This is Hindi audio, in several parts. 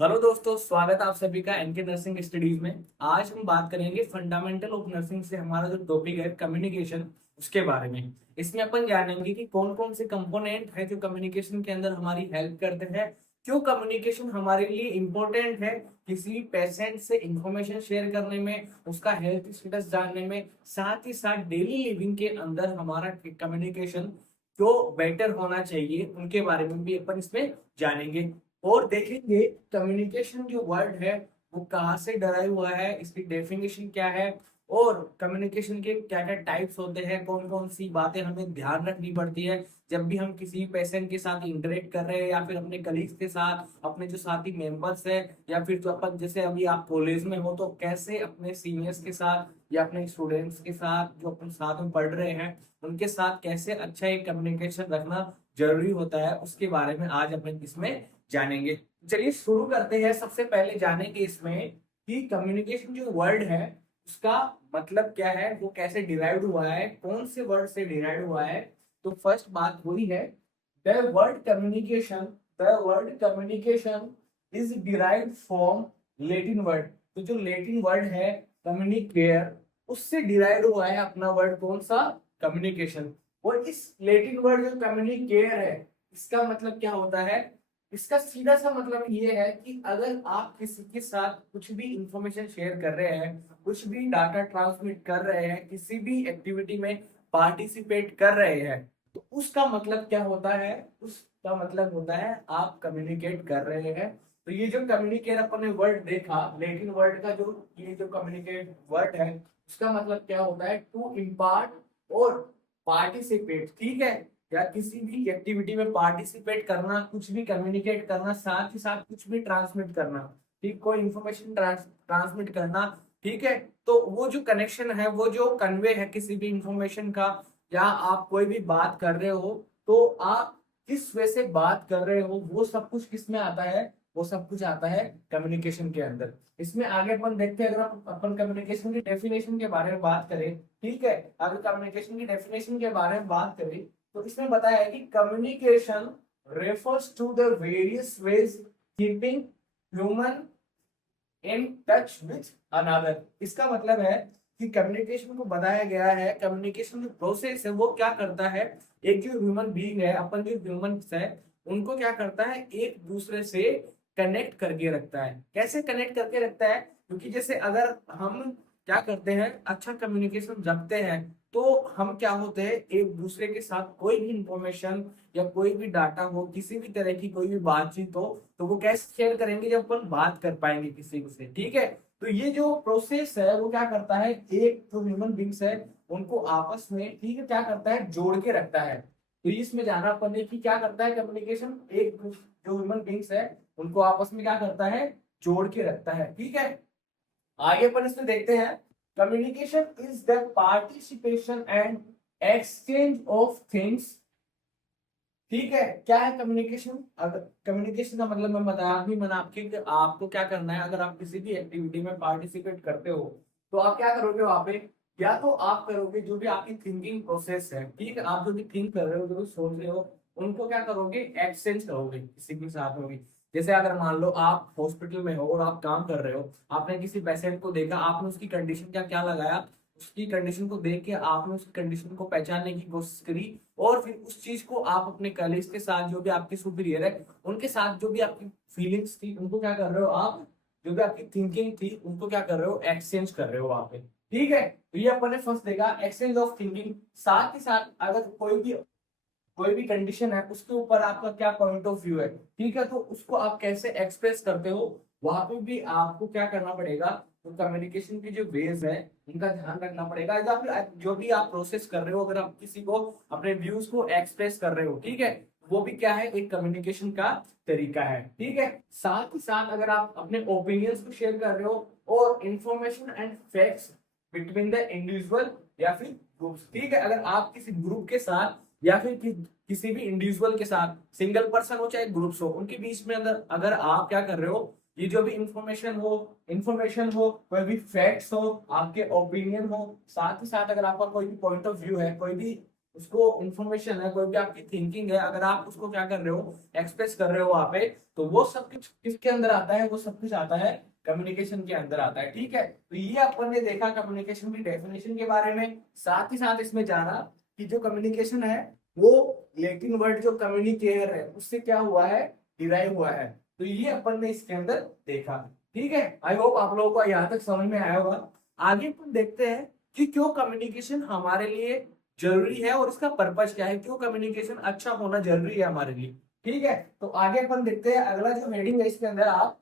हेलो दोस्तों, स्वागत है आप सभी का एनके नर्सिंग स्टडीज में। आज हम बात करेंगे फंडामेंटल ऑफ नर्सिंग से हमारा जो टॉपिक है कम्युनिकेशन, उसके बारे में। इसमें अपन जानेंगे कि कौन कौन से कंपोनेंट है जो कम्युनिकेशन के अंदर हमारी हेल्प करते हैं, क्यों कम्युनिकेशन हमारे लिए इम्पोर्टेंट है किसी भी पेशेंट से इंफॉर्मेशन शेयर करने में, उसका हेल्थ स्टेटस जानने में, साथ ही साथ डेली लिविंग के अंदर हमारा कम्युनिकेशन जो बेटर होना चाहिए उनके बारे में भी अपन इसमें जानेंगे। और देखेंगे कम्युनिकेशन जो वर्ड है वो कहाँ से डराइव हुआ है, इसकी डेफिनेशन क्या है, और कम्युनिकेशन के क्या क्या टाइप्स होते हैं, कौन कौन सी बातें हमें ध्यान रखनी पड़ती है जब भी हम किसी पेशेंट के साथ इंटरेक्ट कर रहे हैं, या फिर अपने कलीग्स के साथ, अपने जो साथी मेंबर्स है, या फिर जो अपन जैसे अभी आप कॉलेज में हो तो कैसे अपने सीनियर्स के साथ या अपने स्टूडेंट्स के साथ जो अपन साथ में पढ़ रहे हैं उनके साथ कैसे अच्छा एक कम्युनिकेशन रखना जरूरी होता है, उसके बारे में आज अपन इसमें जानेंगे। चलिए शुरू करते हैं। सबसे पहले जानेंगे इसमें कि कम्युनिकेशन जो वर्ड है उसका मतलब क्या है, वो कैसे डिराइव्ड हुआ है, कौन से वर्ड से डिराइव्ड हुआ है। तो फर्स्ट बात वही है, the word communication, the word communication is derived from Latin word. तो जो लेटिन वर्ड है कम्युनिकेयर, उससे डिराइव्ड हुआ है अपना वर्ड कौन सा, कम्युनिकेशन। और इस लेटिन वर्ड जो कम्युनिकेयर है, इसका मतलब क्या होता है, इसका सीधा सा मतलब ये है कि अगर आप किसी के साथ कुछ भी इंफॉर्मेशन शेयर कर रहे हैं, कुछ भी डाटा ट्रांसमिट कर रहे हैं, किसी भी एक्टिविटी में पार्टिसिपेट कर रहे हैं, तो उसका मतलब क्या होता है, उसका मतलब होता है आप कम्युनिकेट कर रहे हैं। तो ये जो कम्युनिकेट अपन ने वर्ड देखा, लेकिन वर्ड का जो ये जो कम्युनिकेट वर्ड है उसका मतलब क्या होता है, टू इम्पार्ट और पार्टिसिपेट। ठीक है, या किसी भी एक्टिविटी में पार्टिसिपेट करना, कुछ भी कम्युनिकेट करना, साथ ही साथ कुछ भी ट्रांसमिट करना, ठीक, कोई इंफॉर्मेशन ट्रांसमिट करना। ठीक है, तो वो जो कनेक्शन है, वो जो कन्वे है किसी भी इंफॉर्मेशन का, या आप कोई भी बात कर रहे हो तो आप किस वे से बात कर रहे हो, वो सब कुछ किस में आता है, वो सब कुछ आता है कम्युनिकेशन के अंदर। इसमें आगे अपन देखते हैं, अगर अपन कम्युनिकेशन की डेफिनेशन के बारे में बात करें, ठीक है, अगर कम्युनिकेशन की डेफिनेशन के बारे में बात करें तो इसमें बताया है कि communication refers to the various ways keeping human in touch with another. इसका मतलब है कि कम्युनिकेशन को बताया गया है, कम्युनिकेशन जो प्रोसेस है वो क्या करता है, एक जो ह्यूमन बीइंग है, अपन जो ह्यूमंस है, उनको क्या करता है, एक दूसरे से कनेक्ट करके रखता है। कैसे कनेक्ट करके रखता है, क्योंकि जैसे अगर हम क्या करते हैं, अच्छा कम्युनिकेशन रखते हैं, तो हम क्या होते हैं, एक दूसरे के साथ कोई भी इंफॉर्मेशन या कोई भी डाटा हो, किसी भी तरह की कोई भी बातचीत हो, तो वो कैसे शेयर करेंगे, जब अपन बात कर पाएंगे किसी से। ठीक है, तो ये जो प्रोसेस है वो क्या करता है, एक जो ह्यूमन बींग्स है उनको आपस में, ठीक है, क्या करता है, जोड़ के रखता है। तो इसमें जाना अपन ने कि क्या करता है कम्युनिकेशन, एक जो ह्यूमन बींग्स है उनको आपस में क्या करता है, जोड़ के रखता है। ठीक है, आगे अपन इसमें देखते हैं, communication is the participation and exchange of things. ठीक है, क्या है कम्युनिकेशन, अगर कम्युनिकेशन का मतलब मैं बता भी मैंने आपके कि आपको क्या करना है, अगर आप किसी भी एक्टिविटी में पार्टिसिपेट करते हो तो आप क्या करोगे वहां पे, या तो आप करोगे जो भी आपकी थिंकिंग प्रोसेस है, ठीक है, आप जो भी थिंक कर रहे हो, जो भी सोच रहे हो, उनको क्या करोगे, एक्सचेंज करोगे किसी के साथ में भी। जैसे अगर मान लो आप हॉस्पिटल में हो और आप काम कर रहे हो, आपने किसी पेशेंट को देखा, आपने उसकी कंडीशन क्या क्या लगाया, उसकी कंडीशन को देख के आपने उसकी कंडीशन को पहचानने की कोशिश करी, और फिर उस चीज को आप अपने कलीग्स के साथ, जो भी आपके सुपीरियर है उनके साथ, जो भी आपकी फीलिंग्स थी उनको क्या कर रहे हो आप, जो भी आपकी थिंकिंग थी उनको क्या कर रहे हो, एक्सचेंज कर रहे हो वहां पे। ठीक है, तो ये अपन ने फर्स्ट देखा, एक्सचेंज ऑफ थिंकिंग। साथ ही साथ अगर कोई भी कंडीशन है उसके ऊपर आपका क्या पॉइंट ऑफ व्यू है, ठीक है, तो उसको आप कैसे एक्सप्रेस करते हो, वहां पे भी आपको क्या करना पड़ेगा। तो कम्युनिकेशन की जो वेज है उनका ध्यान रखना पड़ेगा, या फिर जो भी आप प्रोसेस कर रहे हो, अगर आप किसी को अपने व्यूज को एक्सप्रेस कर रहे हो, ठीक है, वो भी क्या है, एक कम्युनिकेशन का तरीका है। ठीक है, साथ ही साथ अगर आप अपने ओपिनियंस को शेयर कर रहे हो, और information and facts between the individual या फिर ग्रुप्स। ठीक है, अगर आप किसी ग्रुप के साथ या फिर किसी भी इंडिविजुअल के साथ, सिंगल पर्सन हो चाहे ग्रुप्स हो, उनके बीच में अगर अगर आप क्या कर रहे हो, ये जो भी इंफॉर्मेशन हो, कोई भी फैक्ट्स हो, आपके ओपिनियन हो, साथ ही साथ अगर आपका कोई भी पॉइंट ऑफ व्यू है, कोई भी उसको इंफॉर्मेशन है, कोई भी आपकी थिंकिंग है, अगर आप उसको क्या कर रहे हो, एक्सप्रेस कर रहे हो वहां पे, तो वो सब कुछ किसके अंदर आता है, वो सब कुछ आता है कम्युनिकेशन के अंदर आता है। ठीक है, तो ये अपन ने देखा कम्युनिकेशन की डेफिनेशन के बारे में, साथ ही साथ इसमें जाना कि जो कम्युनिकेशन है वो लैटिन वर्ड जो कम्युनिकेयर है उससे क्या हुआ है, डिराइव हुआ है। तो ये अपन ने इसके अंदर देखा। ठीक है, आई होप आप लोगों को यहाँ तक समझ में आया होगा। आगे अपन देखते हैं कि क्यों कम्युनिकेशन हमारे लिए जरूरी है और इसका पर्पज क्या है, क्यों कम्युनिकेशन अच्छा होना जरूरी है हमारे लिए। ठीक है, तो आगे अपन देखते हैं अगला जो हेडिंग है इसके अंदर, आप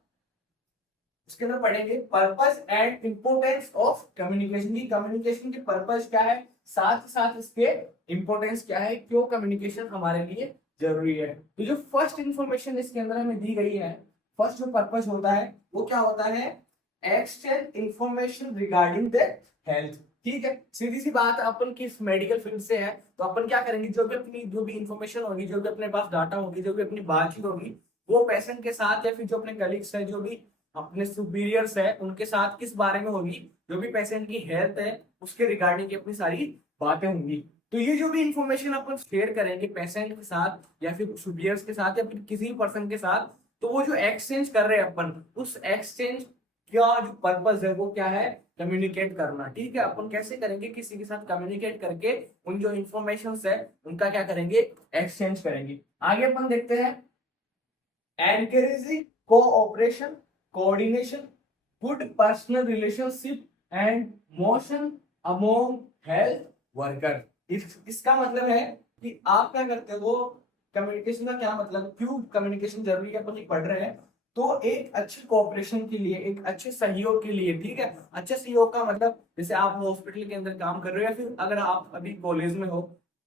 उसके अंदर पढ़ेंगे purpose and importance of communication की, कम्युनिकेशन के पर्पस क्या है, साथ ही साथ इसके इंपोर्टेंस क्या है, क्यों कम्युनिकेशन हमारे लिए जरूरी है। तो जो फर्स्ट इंफॉर्मेशन इसके अंदर हमें दी गई है, फर्स्ट जो पर्पस होता है वो क्या होता है, exchange information regarding the health. ठीक है, सीधी सी बात, अपन किस मेडिकल फील्ड से है, तो अपन क्या करेंगे, जो भी इंफॉर्मेशन होगी, जो भी अपने पास डाटा होगी, जो भी अपनी बातचीत होगी, वो पेशेंट के साथ या फिर जो अपने कलीग्स है, जो भी अपने सुपीरियर्स है, उनके साथ किस बारे में होगी, जो भी पेशेंट की हेल्थ है उसके रिगार्डिंग की अपनी सारी बातें होंगी। तो ये जो भी इंफॉर्मेशन अपन शेयर करेंगे पेशेंट के साथ या फिर सुपीरियर्स के साथ या फिर किसी भी पर्सन के साथ, तो वो जो एक्सचेंज कर रहे हैं अपन, उस एक्सचेंज का जो पर्पस है वो क्या है, कम्युनिकेट करना। ठीक है, अपन कैसे करेंगे, किसी के साथ कम्युनिकेट करके उन जो इंफॉर्मेशन है उनका क्या करेंगे, एक्सचेंज करेंगे। आगे अपन देखते हैं encouraging cooperation, coordination, good personal relationship and motion among health worker। इसका मतलब है कि आप क्या करते हो, कम्युनिकेशन का क्या मतलब, क्यों कम्युनिकेशन जरूरी है, अपन ये पढ़ रहे हैं। तो एक अच्छे कोऑपरेशन के लिए, एक अच्छे सहयोग के लिए, ठीक है, अच्छे सहयोग का मतलब जैसे आप हॉस्पिटल के अंदर काम कर रहे हो या फिर अगर आप अभी कॉलेज में हो,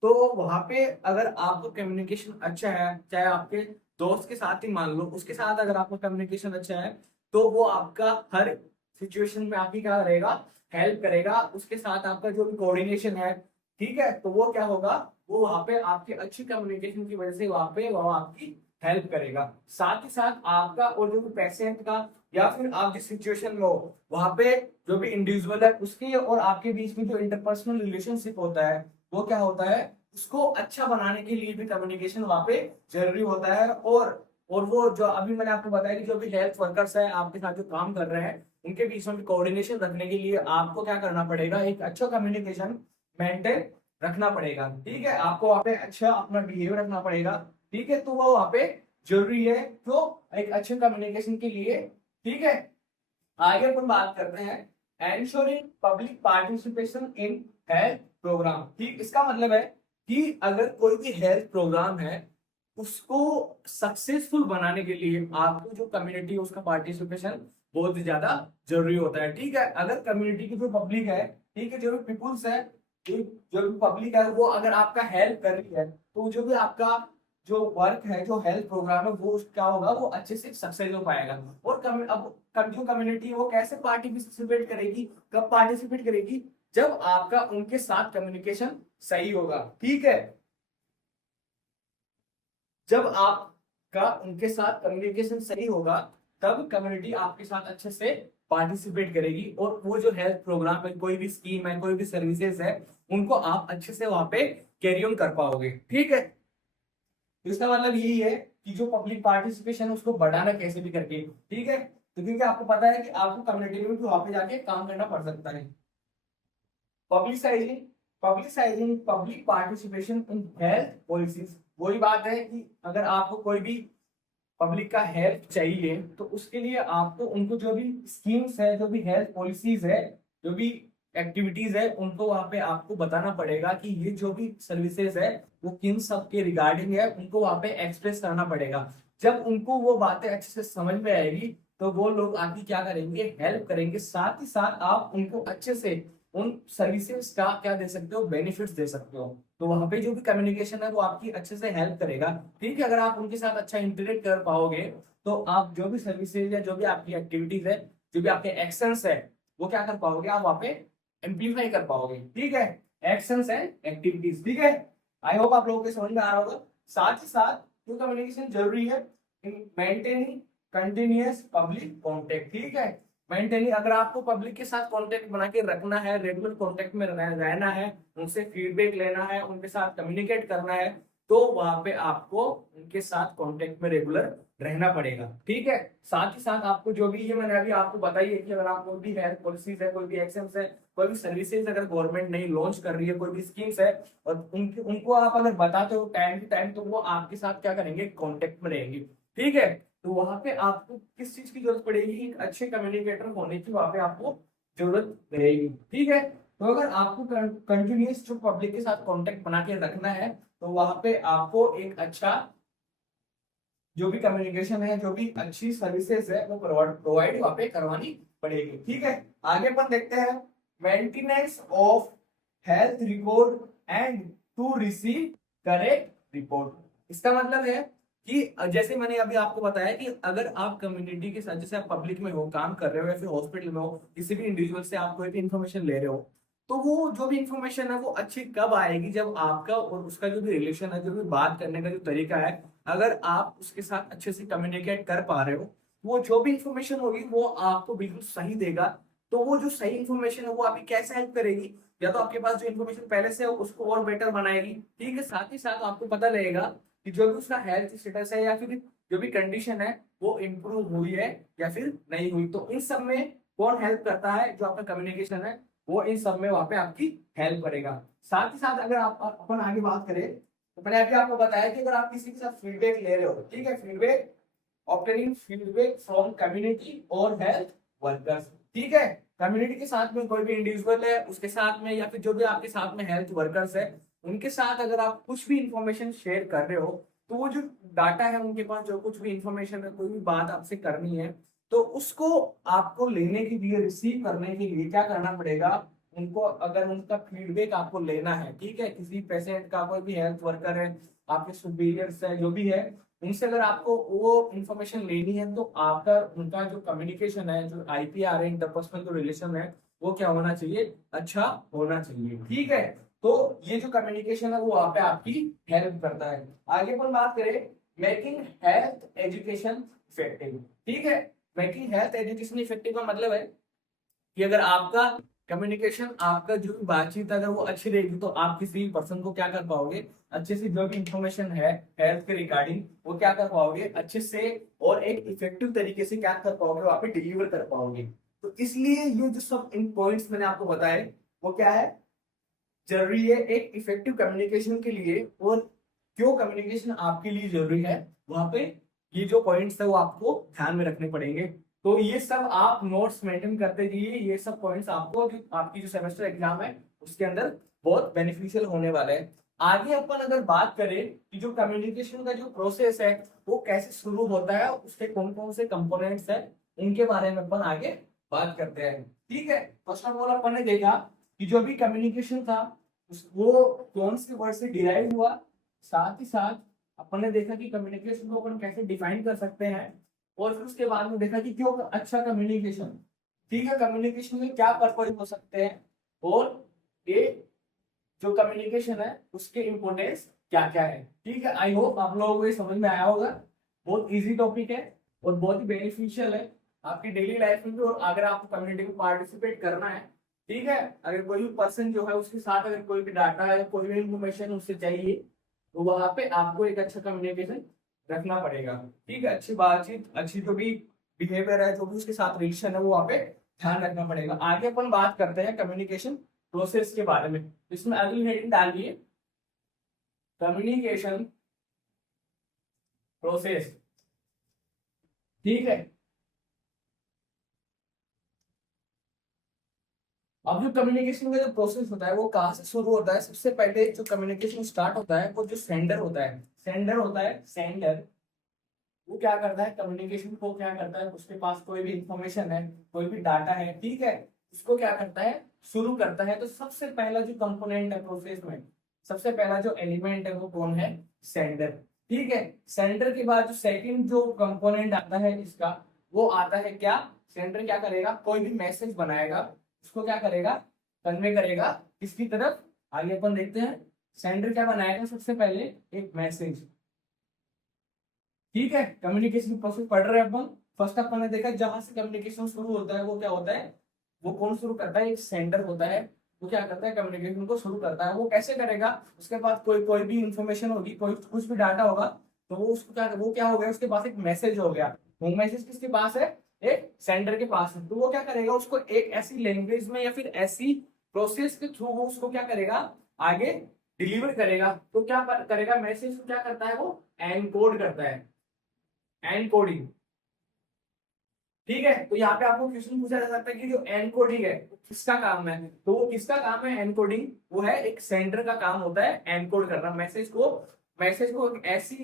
तो वहां पे अगर आपको कम्युनिकेशन अच्छा है, चाहे आपके दोस्त के साथ ही मान लो, उसके साथ अगर आपका कम्युनिकेशन अच्छा है, तो वो आपका हर सिचुएशन में आपकी क्या करेगा, हेल्प करेगा। उसके साथ आपका जो भी कोऑर्डिनेशन है, ठीक है, तो वो क्या होगा, वो वहां पे आपके अच्छी कम्युनिकेशन की वजह से वहां पे वो आपकी हेल्प करेगा। साथ ही साथ आपका और जो भी पेशेंट का या फिर आप जिस सिचुएशन में हो वहां पे जो भी इंडिविजुअल है उसके और आपके बीच में जो इंटरपर्सनल रिलेशनशिप होता है वो क्या होता है, उसको अच्छा बनाने के लिए भी कम्युनिकेशन वहां पे जरूरी होता है। और वो जो अभी मैंने आपको बताया कि जो भी हेल्थ वर्कर्स है आपके साथ जो काम कर रहे हैं, उनके बीच में कोऑर्डिनेशन रखने के लिए आपको क्या करना पड़ेगा, एक अच्छा कम्युनिकेशन मेंटेन रखना पड़ेगा। ठीक है, आपको वहाँ पे अच्छा अपना बिहेवियर रखना पड़ेगा। ठीक है, तो वो वहाँ पे जरूरी है, तो एक अच्छे कम्युनिकेशन के लिए। ठीक है, आगे अपन बात करते हैं ensuring public participation in health programme. ठीक, इसका मतलब है कि अगर कोई भी हेल्थ प्रोग्राम है उसको सक्सेसफुल बनाने के लिए आपको जो कम्युनिटी है उसका पार्टिसिपेशन बहुत ही ज्यादा जरूरी होता है। ठीक है, अगर कम्युनिटी की जो पब्लिक है, ठीक है, जो भी पीपुल्स है, जो भी पब्लिक है, वो अगर आपका हेल्प कर रही है, तो जो भी आपका जो वर्क है, जो हेल्थ प्रोग्राम है, वो क्या होगा, वो अच्छे से सक्सेस हो पाएगा। और जो कम्युनिटी है वो कैसे पार्टिसिपेट करेगी, कब पार्टिसिपेट करेगी, जब आपका उनके साथ कम्युनिकेशन सही होगा। ठीक है, जब आपका उनके साथ कम्युनिकेशन सही होगा तब कम्युनिटी आपके साथ अच्छे से पार्टिसिपेट करेगी और वो जो हेल्थ प्रोग्राम है, कोई भी स्कीम है, कोई भी सर्विसेज है, उनको आप अच्छे से वहां पे कैरी ऑन कर पाओगे। ठीक है, तो इसका मतलब यही है कि जो पब्लिक पार्टिसिपेशन है उसको बढ़ाना कैसे भी करके। ठीक है, तो क्योंकि आपको पता है कि आपको कम्युनिटी में भी वहां पे जाके काम करना पड़ सकता है। पब्लिसाइजिंग पब्लिसाइजिंग public participation in health policies, वही बात है कि अगर आपको कोई भी पब्लिक का हेल्प चाहिए तो उसके लिए आपको उनको जो भी स्कीम्स है, जो भी हेल्थ पॉलिसीज है, जो भी एक्टिविटीज है, उनको वहां पे आपको बताना पड़ेगा कि ये जो भी सर्विसेज है वो किन सब के रिगार्डिंग है, उनको वहां पे एक्सप्रेस करना पड़ेगा। जब उनको वो बातें अच्छे से समझ में आएगी तो वो लोग आपकी क्या करेंगे, हेल्प करेंगे। साथ ही साथ आप उनको अच्छे से उन सर्विसेज का क्या दे सकते हो, बेनिफिट्स दे सकते हो। तो वहां पे जो भी कम्युनिकेशन है वो आपकी अच्छे से हेल्प करेगा। ठीक है, अगर आप उनके साथ अच्छा इंटरेक्ट कर पाओगे तो आप जो भी सर्विसेज है, जो भी आपकी एक्टिविटीज है, जो भी आपके एक्शंस है, वो क्या कर पाओगे, आप वहां पे एम्पलीफाई कर पाओगे। ठीक है, एक्शंस एंड एक्टिविटीज। ठीक है, आई होप आप लोगों को समझ में आ रहा होगा। साथ ही साथ जो कम्युनिकेशन जरूरी है in maintaining continuous public contact. ठीक है, मेंटेनली अगर आपको पब्लिक के साथ कांटेक्ट बना के रखना है, रेगुलर कांटेक्ट में रहना है, उनसे फीडबैक लेना है, उनके साथ कम्युनिकेट करना है, तो वहां पे आपको उनके साथ कांटेक्ट में रेगुलर रहना पड़ेगा। ठीक है, साथ ही साथ आपको जो भी ये मैंने अभी आपको बताई है कि अगर आप कोई भी है पॉलिसीज है, कोई भी एक्शंस है, कोई भी सर्विसेज अगर गवर्नमेंट नई लॉन्च कर रही है, कोई भी स्कीम्स है, और उनको आप अगर बताते हो टाइम टू टाइम, तो वो आपके साथ क्या करेंगे, कांटेक्ट में रहेंगे। ठीक है, तो वहां पे आपको किस चीज की जरूरत पड़ेगी, एक अच्छे कम्युनिकेटर होने की वहां पे आपको जरूरत रहेगी। ठीक है, तो अगर आपको कंटिन्यूस जो पब्लिक के साथ कांटेक्ट बना के रखना है, तो वहां पे आपको एक अच्छा जो भी कम्युनिकेशन है, जो भी अच्छी सर्विसेज है, वो प्रोवाइड वहां पे करवानी पड़ेगी। ठीक है, आगे अपन देखते हैं maintenance of health record and to receive correct report. इसका मतलब है कि जैसे मैंने अभी आपको बताया कि अगर आप कम्युनिटी के साथ, जैसे आप पब्लिक में हो, काम कर रहे हो, या फिर हॉस्पिटल में हो, किसी भी इंडिविजुअल से आप कोई भी इंफॉर्मेशन ले रहे हो, तो वो जो भी इंफॉर्मेशन है वो अच्छी कब आएगी, जब आपका और उसका जो भी रिलेशन है, जो भी बात करने का जो तरीका है, अगर आप उसके साथ अच्छे से कम्युनिकेट कर पा रहे हो, वो जो भी इंफॉर्मेशन होगी वो आपको बिल्कुल सही देगा। तो वो जो सही इंफॉर्मेशन है वो आपकी कैसे हेल्प करेगी, या तो आपके पास जो इन्फॉर्मेशन पहले से है उसको और बेटर बनाएगी। ठीक है, साथ ही साथ आपको पता लगेगा कि जो भी उसका हेल्थ स्टेटस है, या फिर जो भी कंडीशन है, वो इम्प्रूव हुई है या फिर नहीं हुई। तो इन सब में कौन हेल्प करता है, जो आपका कम्युनिकेशन है, वो इन सब में वहां पे आपकी हेल्प करेगा। साथ ही साथ अगर आप अपन आगे बात करें, तो मैंने अभी आपको बताया कि अगर आप किसी के साथ फीडबैक ले रहे हो, ठीक है, feedback obtaining feedback from community और हेल्थ वर्कर्स। ठीक है, कम्युनिटी के साथ में कोई भी इंडिविजुअल है उसके साथ में, या फिर जो भी आपके साथ में हेल्थ वर्कर्स है, उनके साथ अगर आप कुछ भी इंफॉर्मेशन शेयर कर रहे हो, तो वो जो डाटा है उनके पास, जो कुछ भी इंफॉर्मेशन है, कोई भी बात आपसे करनी है, तो उसको आपको लेने के लिए, रिसीव करने के लिए क्या करना पड़ेगा, उनको अगर उनका फीडबैक आपको लेना है, ठीक है, किसी पेशेंट का, कोई भी हेल्थ वर्कर है, आपके सुपीरियर्स है, जो भी है, उनसे अगर आपको वो इंफॉर्मेशन लेनी है, तो आपका उनका जो कम्युनिकेशन है, जो आईपीआर है, इंटरपर्सनल जो रिलेशन है, वो क्या होना चाहिए, अच्छा होना चाहिए। ठीक है, तो ये जो कम्युनिकेशन है वो वहां पे आपकी हेल्प करता है। आगे अपन बात करें मेकिंग हेल्थ एजुकेशन इफेक्टिव। ठीक है, मेकिंग हेल्थ एजुकेशन इफेक्टिव का मतलब है कि अगर आपका कम्युनिकेशन, आपका जो भी बातचीत अगर वो अच्छी रहेगी, तो आप किसी पर्सन को क्या कर पाओगे, अच्छे से जो भी इंफॉर्मेशन है हेल्थ के रिगार्डिंग, वो क्या कर पाओगे, अच्छे से और एक इफेक्टिव तरीके से क्या कर पाओगे, वहां पे डिलीवर कर पाओगे। तो इसलिए ये जो सब इन पॉइंट्स मैंने आपको बताए, वो क्या है, जरूरी है एक इफेक्टिव कम्युनिकेशन के लिए। और क्यों कम्युनिकेशन आपके लिए जरूरी है, वहां पे ये जो पॉइंट्स है वो आपको ध्यान में रखने पड़ेंगे। तो ये सब आप नोट्स मेंटेन करते जाइए, ये सब पॉइंट्स आपको जो आपकी जो सेमेस्टर एग्जाम है उसके अंदर बहुत बेनिफिशियल होने वाले हैं। आगे अपन अगर बात करें कि जो कम्युनिकेशन का जो प्रोसेस है वो कैसे शुरू होता है, उसके कौन कौन से कंपोनेंट्स है, उनके बारे में अपन आगे बात करते हैं। ठीक है, फर्स्ट ऑफ ऑल अपन ने देखा कि जो भी कम्युनिकेशन था वो कौन से वर्ड से डिराइव हुआ। साथ ही साथ अपन ने देखा कि कम्युनिकेशन को अपन कैसे डिफाइन कर सकते हैं, और फिर उसके बाद में देखा कि क्यों अच्छा कम्युनिकेशन, ठीक है, कम्युनिकेशन में क्या पर्पज हो सकते हैं, और ये जो कम्युनिकेशन है उसके इम्पोर्टेंस क्या क्या है। ठीक है, आई होप आप लोगों को ये समझ में आया होगा। बहुत इजी टॉपिक है और बहुत ही बेनिफिशियल है आपकी डेली लाइफ में भी। और अगर आपको कम्युनिटी में पार्टिसिपेट करना है, ठीक है, अगर कोई भी पर्सन जो है उसके साथ अगर कोई भी डाटा है, कोई भी इंफॉर्मेशन उससे चाहिए, तो वहां पे आपको एक अच्छा कम्युनिकेशन रखना पड़ेगा। ठीक है, अच्छी बातचीत, अच्छी जो भी बिहेवियर है, जो भी उसके साथ रिलेशन है, वो वहां पे ध्यान रखना पड़ेगा। आगे अपन बात करते हैं कम्युनिकेशन प्रोसेस के बारे में। इसमें अगली हेडिंग डालिए कम्युनिकेशन प्रोसेस। ठीक है, अब जो कम्युनिकेशन का जो प्रोसेस होता है वो कहाँ से शुरू होता है, सबसे पहले जो कम्युनिकेशन स्टार्ट होता है वो जो सेंडर होता है, सेंडर वो क्या करता है, कम्युनिकेशन को क्या करता है, उसके पास कोई भी इंफॉर्मेशन है, कोई भी डाटा है, ठीक है, उसको क्या करता है, शुरू करता है। तो सबसे पहला जो कंपोनेंट है प्रोसेस में, सबसे पहला जो एलिमेंट है वो कौन है, सेंडर। ठीक है, सेंडर के बाद जो सेकंड जो कंपोनेंट आता है इसका, वो आता है क्या, सेंडर क्या करेगा, कोई भी मैसेज बनाएगा, उसको क्या करेगा, कन्वे करेगा किसकी तरफ। आगे अपन देखते हैं, सेंडर क्या बनाएगा, सबसे पहले एक मैसेज। ठीक है, कम्युनिकेशन प्रोसेस पढ़ रहे हैं अपन। फर्स्ट अपन ने देखा जहां से कम्युनिकेशन शुरू होता है वो क्या होता है, वो कौन शुरू करता है, एक सेंडर होता है, वो क्या करता है कम्युनिकेशन को शुरू करता है। वो कैसे करेगा, उसके पास कोई कोई भी इंफॉर्मेशन होगी, कोई कुछ भी डाटा होगा, तो वो उसको क्या, वो क्या हो गया, उसके पास एक मैसेज हो गया। वो मैसेज किसके पास है, एक सेंडर के पास है। तो वो क्या करेगा, उसको एक ऐसी लैंग्वेज में या फिर ऐसी प्रोसेस के थ्रू वो उसको क्या करेगा, आगे डिलीवर करेगा। तो क्या करेगा, मैसेज को क्या करता है, वो एनकोड करता है, एनकोडिंग। ठीक है, तो यहाँ पे आपको क्वेश्चन पूछा जा सकता है कि जो एनकोडिंग है वो किसका काम है। तो वो किसका काम है एनकोडिंग, वो है एक सेंडर का काम होता है एनकोड करना, मैसेज को एक ऐसी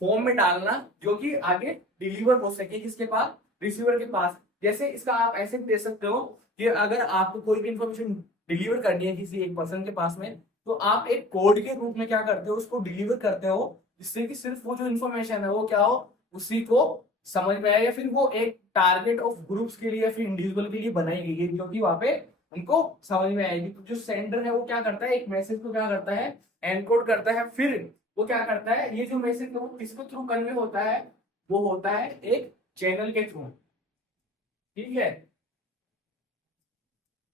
फॉर्म में डालना जो कि आगे डिलीवर हो सके किसके पास, रिसीवर के पास। जैसे इसका आप ऐसे भी दे सकते हो कि अगर आपको कोई भी इंफॉर्मेशन डिलीवर करनी है किसी एक पर्सन के पास में, तो आप एक कोड के रूप में क्या करते हो, उसको डिलीवर करते हो, जिससे कि सिर्फ वो जो इन्फॉर्मेशन है वो क्या हो, उसी को समझ में आए, या फिर वो एक टारगेट ऑफ ग्रुप्स के लिए या फिर इंडिविजुअल के लिए बनाई गई है, क्योंकि वहां पे उनको समझ में आएगी। तो जो सेंडर है वो क्या करता है, एक मैसेज को क्या करता है, एनकोड करता है, फिर वो क्या करता है, ये जो मैसेज है वो किसके थ्रू कन्वे होता है, वो होता है एक चैनल के थ्रू। ठीक है,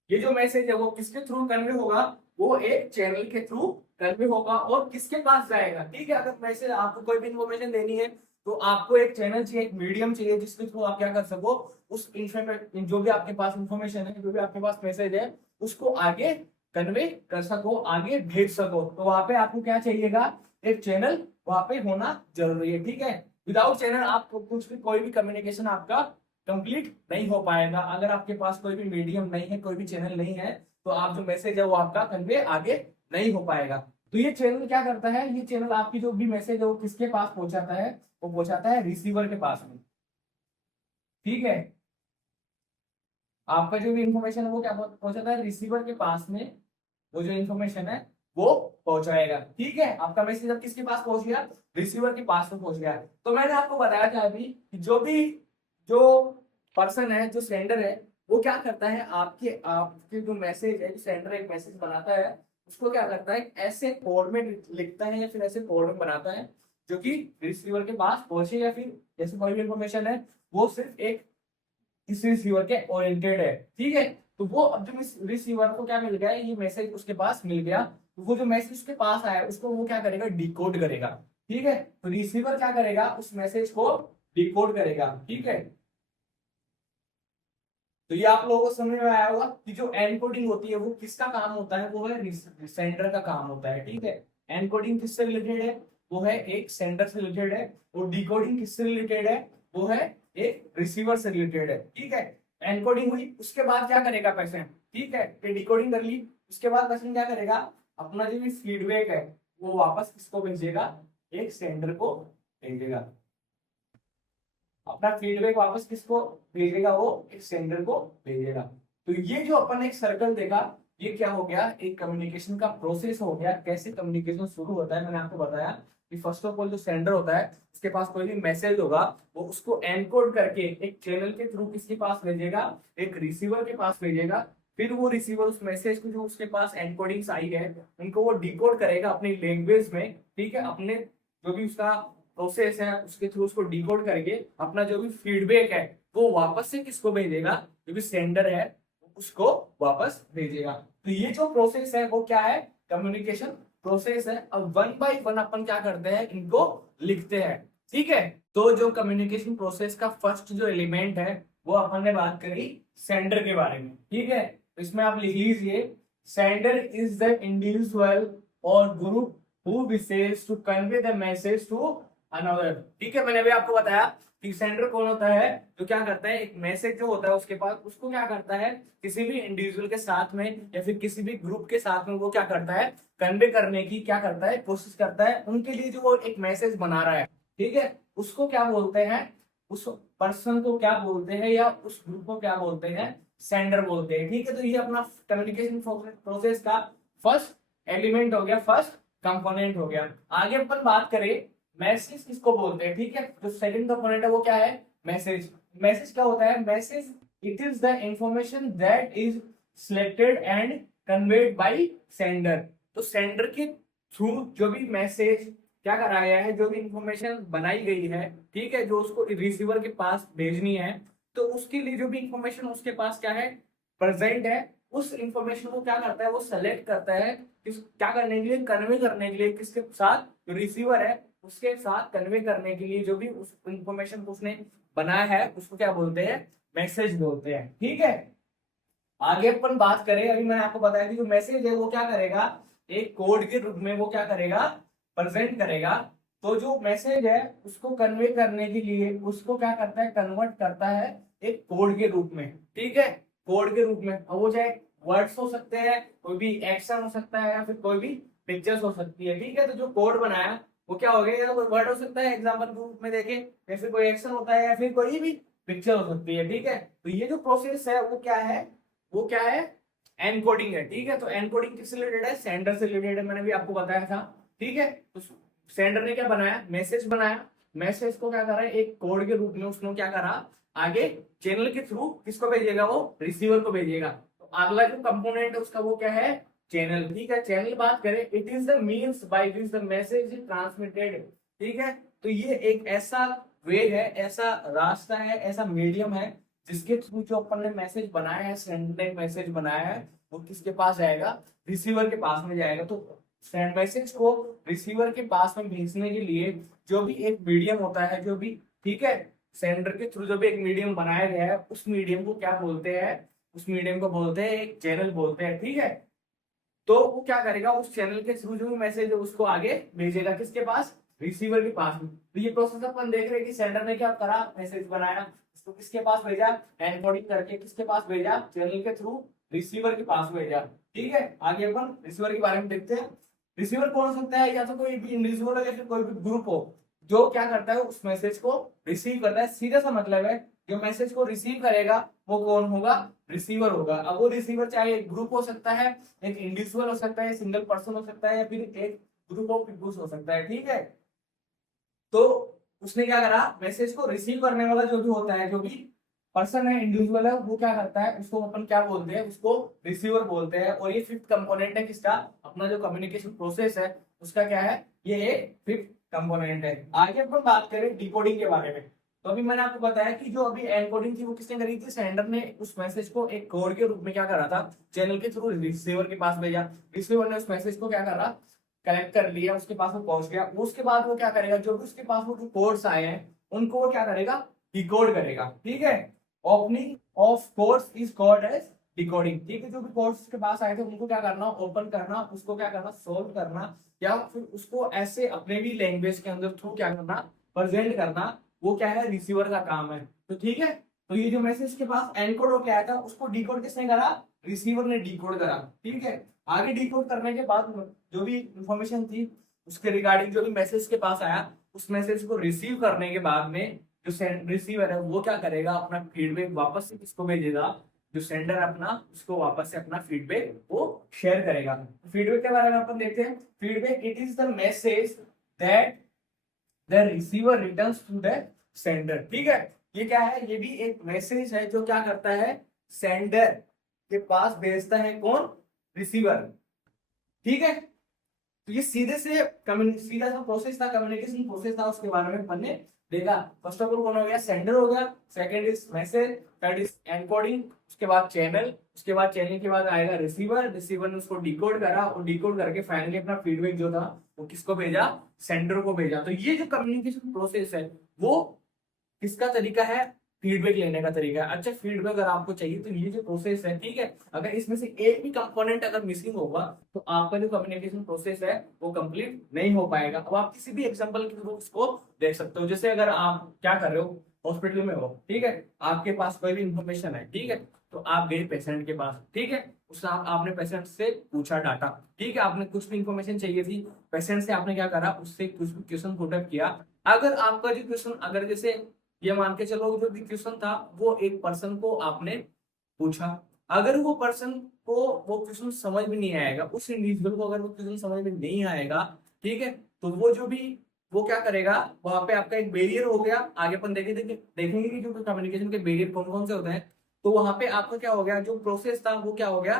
ये जो मैसेज है वो किसके थ्रू कन्वे होगा, वो एक चैनल के थ्रू कन्वे होगा, और किसके पास जाएगा। ठीक है, अगर मैसेज आपको कोई भी इंफॉर्मेशन देनी है तो आपको एक चैनल चाहिए, एक मीडियम चाहिए, जिसके थ्रू आप क्या कर सको, उस इंफॉर्मेशन जो भी आपके पास इंफॉर्मेशन है, जो भी आपके पास मैसेज है, उसको आगे कन्वे कर सको, आगे भेज सको। तो वहां पे आपको क्या चाहिएगा, एक चैनल वहां पे होना जरूरी है। ठीक है, विदाउट चैनल आप कुछ भी, कोई भी कम्युनिकेशन आपका कंप्लीट नहीं हो पाएगा। अगर आपके पास कोई भी मीडियम नहीं है, कोई भी चैनल नहीं है, तो आप जो मैसेज है वो आपका कन्वे आगे नहीं हो पाएगा। तो ये चैनल क्या करता है, ये चैनल आपकी जो भी मैसेज है वो किसके पास पहुंचाता है, वो पहुंचाता है रिसीवर के पास में। ठीक है, आपका जो भी इंफॉर्मेशन है वो क्या पहुंचाता है, रिसीवर के पास में वो जो इंफॉर्मेशन है वो पहुंचाएगा। ठीक है, आपका मैसेज अब किसके पास पहुंच गया, रिसीवर के पास में पहुंच गया। तो मैंने आपको बताया था अभी कि जो पर्सन है, जो सेंडर है, वो क्या करता है, आपके आपके जो मैसेज है, जो सेंडर एक मैसेज बनाता है, उसको क्या करता है, ऐसे कोड में लिखता है या फिर ऐसे कोड में बनाता है जो कि रिसीवर के पास पहुंचे, या फिर जैसे कोई भी इंफॉर्मेशन है वो सिर्फ एक इस रिसीवर के ओरिएंटेड है। ठीक है, तो वो अब जब इस रिसीवर को क्या मिल गया, ये मैसेज उसके पास मिल गया, तो वो जो मैसेज उसके पास आया उसको वो क्या करेगा, डिकोड करेगा। ठीक है, तो रिसीवर क्या करेगा, उस मैसेज को डिकोड करेगा। ठीक है, तो ये आप लोगों को समझ में आया होगा कि जो एनकोडिंग होती है वो किसका काम होता है, वो है सेंडर का काम होता है। ठीक है, एनकोडिंग किससे रिलेटेड है, वो है एक सेंडर से रिलेटेड है, और डिकोडिंग किससे रिलेटेड है, वो है एक रिसीवर से रिलेटेड है। ठीक है, एनकोडिंग हुई, उसके बाद क्या करेगा पेशेंट, ठीक है, ये डिकोडिंग कर ली, उसके बाद पेशेंट क्या करेगा, अपना जो भी फीडबैक है वो वापस किसको भेजेगा, एक सेंडर को भेजेगा। अपना फीडबैक वापस किसको भेजेगा, वो एक सेंडर को भेजेगा। तो ये जो अपन एक सर्कल देखा, ये क्या हो गया, एक कम्युनिकेशन का प्रोसेस हो गया। कैसे कम्युनिकेशन शुरू होता है, मैंने आपको बताया कि फर्स्ट ऑफ ऑल जो सेंडर होता है उसके पास कोई भी मैसेज होगा, वो उसको एनकोड करके एक चैनल के थ्रू किसके पास भेजेगा, एक रिसीवर के पास भेजेगा। फिर वो रिसीवर उस मैसेज को जो उसके पास एनकोडिंग्स आई है उनको वो डिकोड करेगा अपनी लैंग्वेज में। ठीक है, अपने जो भी उसका प्रोसेस है उसके थ्रू उसको डिकोड करके अपना जो भी फीडबैक है वो वापस से किसको भेजेगा, जो भी सेंडर है उसको वापस भेजेगा। तो ये जो प्रोसेस है वो क्या है, कम्युनिकेशन प्रोसेस है। अब वन बाय वन अपन क्या करते हैं, इनको लिखते हैं। ठीक है, तो जो कम्युनिकेशन प्रोसेस का फर्स्ट जो एलिमेंट है वो अपन ने बात करी सेंडर के बारे में। ठीक है, तो इसमें आप लिख लीजिए, सेंडर इज द इंडिविजुअल और group who wishes to convey the message to another। ठीक है, मैंने भी आपको बताया कि सेंडर कौन होता है, जो क्या करता है, एक मैसेज जो होता है उसके पास, उसको क्या करता है, किसी भी इंडिविजुअल के साथ में या फिर किसी भी ग्रुप के साथ में वो क्या करता है, कन्वे करने की क्या करता है, कोशिश करता है। उनके लिए जो वो एक मैसेज बना रहा है, ठीक है, उसको क्या बोलते हैं, उस पर्सन को क्या बोलते हैं, या उस ग्रुप को क्या बोलते हैं, सेंडर बोलते हैं। ठीक है, तो ये अपना कम्युनिकेशन प्रोसेस का फर्स्ट एलिमेंट हो गया, फर्स्ट कंपोनेंट हो गया। आगे अपन बात करें मैसेज किसको बोलते हैं। ठीक है, जो सेकंड कंपोनेंट है वो क्या है, मैसेज। मैसेज क्या होता है, message it is the information that is selected and conveyed bye sender. तो सेंडर के थ्रू जो भी मैसेज क्या करा गया है, जो भी इंफॉर्मेशन बनाई गई है, ठीक है, जो उसको रिसीवर के पास भेजनी है, तो उसके लिए जो भी इंफॉर्मेशन उसके पास क्या है, प्रेजेंट है, उस इंफॉर्मेशन को क्या करता है, वो सेलेक्ट करता है किस क्या करने के लिए, कन्वे करने के लिए, किसके साथ, जो रिसीवर है उसके साथ कन्वे करने के लिए, जो भी उस इंफॉर्मेशन को उसने बनाया है उसको क्या बोलते हैं, मैसेज बोलते हैं। ठीक है, आगे अपन बात करें, अभी मैंने आपको बताया कि जो मैसेज है वो क्या करेगा, एक कोड के रूप में वो क्या करेगा, प्रेजेंट करेगा। तो जो मैसेज है उसको कन्वे करने के लिए उसको क्या करता है, कन्वर्ट करता है एक कोड के रूप में। ठीक है, कोड के रूप में, अब वो चाहे वर्ड्स हो सकते हैं, कोई भी एक्शन हो सकता है, या फिर कोई भी पिक्चर्स हो सकती है। ठीक है, तो जो कोड बनाया वो क्या हो गया, या कोई वर्ड हो सकता है एग्जाम्पल के रूप में देखें, या फिर कोई एक्शन होता है, या फिर कोई भी पिक्चर हो सकती है। ठीक है, तो ये जो प्रोसेस है वो क्या है, वो क्या है, एनकोडिंग है। ठीक है, तो एनकोडिंग किससे रिलेटेड है, सेंडर से रिलेटेड है, मैंने भी आपको बताया था। ठीक है, तो सेंडर ने क्या बनाया, मैसेज बनाया, मैसेज को क्या करा, एक कोड के रूप में उसने क्या करा, आगे चैनल के थ्रू किसको भेजेगा, वो रिसीवर को भेजेगा। तो अगला जो कंपोनेंट है उसका वो क्या है, चैनल। ठीक है, चैनल बात करें, it is the means by which the message is transmitted. ठीक है, तो ये एक ऐसा वे है, ऐसा रास्ता है, ऐसा मीडियम है जिसके थ्रू जो अपन ने मैसेज बनाया है, सेंड ने मैसेज बनाया है, वो किसके पास जाएगा, रिसीवर के पास में जाएगा। तो सेंड मैसेज को रिसीवर के पास में भेजने के लिए जो भी एक मीडियम होता है, जो भी, ठीक है, सेंडर के थ्रू जो भी एक मीडियम बनाया गया है, उस मीडियम को क्या बोलते हैं, उस मीडियम को बोलते हैं एक चैनल बोलते हैं। ठीक है, तो वो क्या करेगा, उस चैनल के थ्रू जो भी मैसेज है उसको आगे भेजेगा किसके पास, रिसीवर के पास में। तो ये प्रोसेस अपन देख रहे हैं कि सेंडर ने क्या करा, मैसेज बनाया, उसको किसके पास भेजा, एनकोडिंग करके किसके पास भेजा, चैनल के थ्रू रिसीवर के पास भेजा। ठीक है, आगे अपन रिसीवर के बारे में देखते हैं। रिसीवर कौन हो सकता है, या तो कोई भी इंडिविजुअल हो या फिर कोई भी ग्रुप हो, जो क्या करता है, उस मैसेज को रिसीव करता है। सीधा सा मतलब है, जो मैसेज को रिसीव करेगा वो कौन होगा, रिसीवर होगा। अब वो रिसीवर चाहे एक ग्रुप हो सकता है, एक इंडिविजुअल हो सकता है, सिंगल पर्सन हो सकता है, या फिर एक ग्रुप ऑफ पीपल्स हो सकता है। ठीक है, तो उसने क्या करा, मैसेज को रिसीव करने वाला जो भी होता है, जो भी पर्सन है, इंडिविजुअल है, वो क्या करता है, उसको अपन क्या बोलते हैं, उसको रिसीवर बोलते हैं। और ये फिफ्थ कंपोनेंट है किसका, अपना जो कम्युनिकेशन प्रोसेस है उसका क्या है, ये एक फिफ्थ कंपोनेंट है। आगे अपन बात करें डिकोडिंग के बारे में। तो अभी मैंने आपको बताया कि जो अभी एनकोडिंग थी वो किसने करी थी, सेंडर ने उस मैसेज को एक कोड के रूप में क्या करा था, चैनल के थ्रू रिसीवर के पास भेजा। रिसीवर ने उस मैसेज को क्या करा, कलेक्ट कर लिया, उसके पास वो पहुंच गया। उसके बाद वो क्या करेगा, जो भी उसके पास वो जो कोड्स आए हैं उनको वो क्या करेगा, डिकोड करेगा। ठीक है, opening of codes is called as decoding. ठीक है, जो भी कोड्स उसके पास आए थे उनको क्या करना, ओपन करना, उसको क्या करना, सोल्व करना, या फिर उसको ऐसे अपने भी लैंग्वेज के अंदर थ्रू क्या करना, प्रेजेंट करना, वो क्या है, रिसीवर का काम है। तो ठीक है, तो ये जो मैसेज के पास एनकोड होके आया था उसको डिकोड किसने करा, रिसीवर ने डिकोड करा। ठीक है, आगे डिकोड करने के बाद जो भी इंफॉर्मेशन थी उसके रिगार्डिंग, जो भी मैसेज के पास आया, उस मैसेज को रिसीव करने के बाद में जो रिसीवर है वो क्या करेगा, अपना फीडबैक वापस से किसको भेजेगा, जो सेंडर अपना, उसको वापस से अपना फीडबैक वो शेयर करेगा। फीडबैक के बारे में अपन देखते हैं। Feedback, it is the message that the receiver returns to the sender. ठीक है, ये क्या है, ये भी एक मैसेज है जो क्या करता है, सेंडर के पास भेजता है कौन, रिसीवर। ठीक है, तो ये सीधे से सीधा सा प्रोसेस था, कम्युनिकेशन प्रोसेस था, उसके बारे में हमने देखा। फर्स्ट ऑफ ऑल कौन हो गया, सेंडर हो गया, second is message, third is encoding, उसके बाद चैनल, उसके बाद चैनल के बाद आएगा रिसीवर, रिसीवर ने उसको डिकोड करा, और डिकोड करके फाइनली अपना फीडबैक जो था वो किसको भेजा, सेंडर को भेजा। तो ये जो कम्युनिकेशन प्रोसेस है वो किसका तरीका है, फीडबैक लेने का तरीका है। अच्छा, फीडबैक अगर आपको चाहिए तो ये जो प्रोसेस है, ठीक है, अगर इसमें से एक भी कंपोनेंट अगर मिसिंग होगा तो आपका जो कम्युनिकेशन प्रोसेस है वो कंप्लीट नहीं हो पाएगा। अब आप किसी भी एग्जांपल के थ्रू इसको देख सकते हो। जैसे अगर आप क्या कर रहे हो, हॉस्पिटल में हो, ठीक है, आपके पास कोई भी इंफॉर्मेशन है, ठीक है, तो आप गए पेशेंट के पास, ठीक है, उसने आपने पेशेंट से पूछा डाटा, ठीक है, आपने कुछ भी इंफॉर्मेशन चाहिए थी, पेशेंट से आपने क्या करा, उससे कुछ भी क्वेश्चन पुटअप किया। अगर आपका जो क्वेश्चन, अगर जैसे ये मान के चलो जो भी क्वेश्चन था वो एक पर्सन को आपने पूछा, अगर वो पर्सन को वो क्वेश्चन समझ में नहीं आएगा, उस इंडिविजुअल को अगर वो क्वेश्चन समझ में नहीं आएगा, ठीक है, तो वो जो भी वो क्या करेगा, वहां पे आपका एक बैरियर हो गया। आगे अपन देखेंगे कि जो कम्युनिकेशन के बैरियर कौन कौन से होते हैं। तो वहां पे आपका क्या हो गया, जो प्रोसेस था वो क्या हो गया,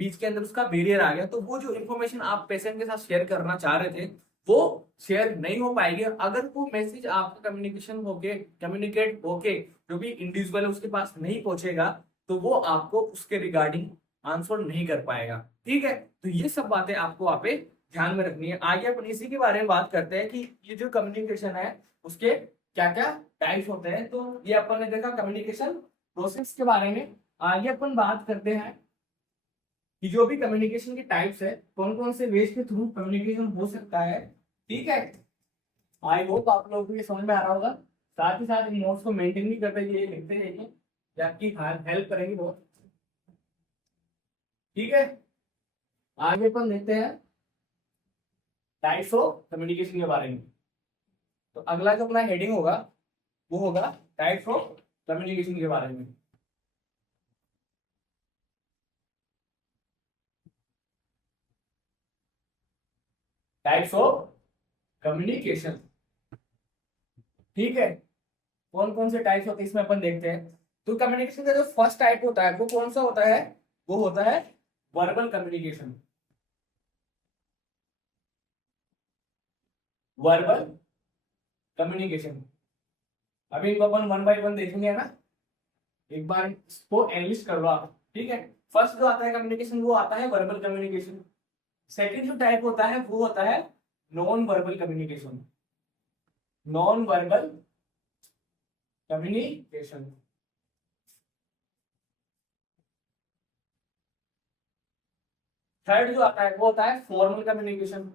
बीच के अंदर उसका बैरियर आ गया। तो वो जो इन्फॉर्मेशन आप पेशेंट के साथ शेयर करना चाह रहे थे वो शेयर नहीं हो पाएगी। अगर वो मैसेज आपका कम्युनिकेट होके जो भी इंडिविजुअल है उसके पास नहीं पहुंचेगा, तो वो आपको उसके रिगार्डिंग आंसर नहीं कर पाएगा। ठीक है, तो ये सब बातें आपको वहां पे ध्यान में रखनी है। आगे अपन इसी के बारे में बात करते हैं कि ये जो कम्युनिकेशन है उसके क्या क्या टाइप्स होते हैं। तो ये अपन ने देखा कम्युनिकेशन प्रोसेस के बारे में। आगे अपन बात करते हैं कि जो भी कम्युनिकेशन के टाइप्स है, कौन कौन से वेज के थ्रू कम्युनिकेशन हो सकता है। ठीक है, आई होप आप लोगों को ये समझ में आ रहा होगा। साथ ही साथ इन नोट्स को मेंटेन भी करते जाइए, लिखते जाइए, ये आपकी हेल्प करेंगी बहुत। ठीक है, आगे अपन देखते हैं टाइप्स ऑफ कम्युनिकेशन के बारे में। तो अगला जो अपना हेडिंग होगा वो होगा टाइप्स ऑफ कम्युनिकेशन के बारे में। Types of communication. ठीक है, कौन कौन से टाइप्स होते हैं इसमें अपन देखते हैं। तो कम्युनिकेशन का जो फर्स्ट टाइप होता है वो कौन सा होता है, वो होता है वर्बल कम्युनिकेशन। वर्बल कम्युनिकेशन, अभी इनको अपन वन बाय वन देखेंगे ना, एक बार इसको एनालिसिस कर लो आप। ठीक है, फर्स्ट जो आता है कम्युनिकेशन वो आता है वर्बल कम्युनिकेशन। सेकंड जो टाइप होता है वो होता है non verbal communication. Non verbal communication. Third जो आता है वो होता है फॉर्मल कम्युनिकेशन।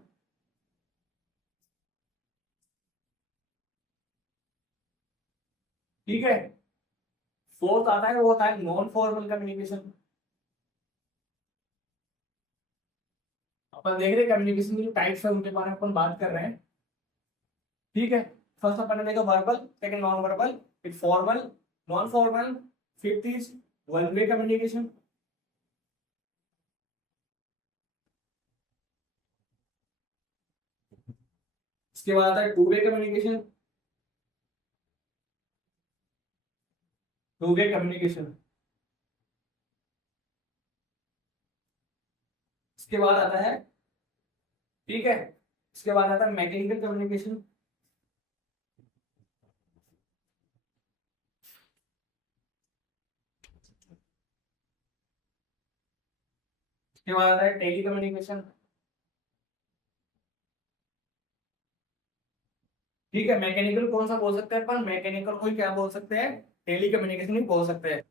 ठीक है, फोर्थ आता है वो होता है नॉन फॉर्मल कम्युनिकेशन। अपन देख रहे हैं कम्युनिकेशन की जो टाइप्स है उनके बारे में अपन बात कर रहे हैं। ठीक है, फर्स्ट अपन ने देखा वर्बल, सेकंड नॉन वर्बल, फिर formal, non formal, fifth is one way communication. इसके बाद आता है two way communication. Two way communication. इसके बाद आता है, ठीक है, इसके बाद आता है मैकेनिकल कम्युनिकेशन। इसके बाद आता है टेली कम्युनिकेशन। ठीक है, मैकेनिकल कौन सा बोल सकते हैं अपन, मैकेनिकल को ही क्या बोल सकते हैं, टेली कम्युनिकेशन ही बोल सकते हैं।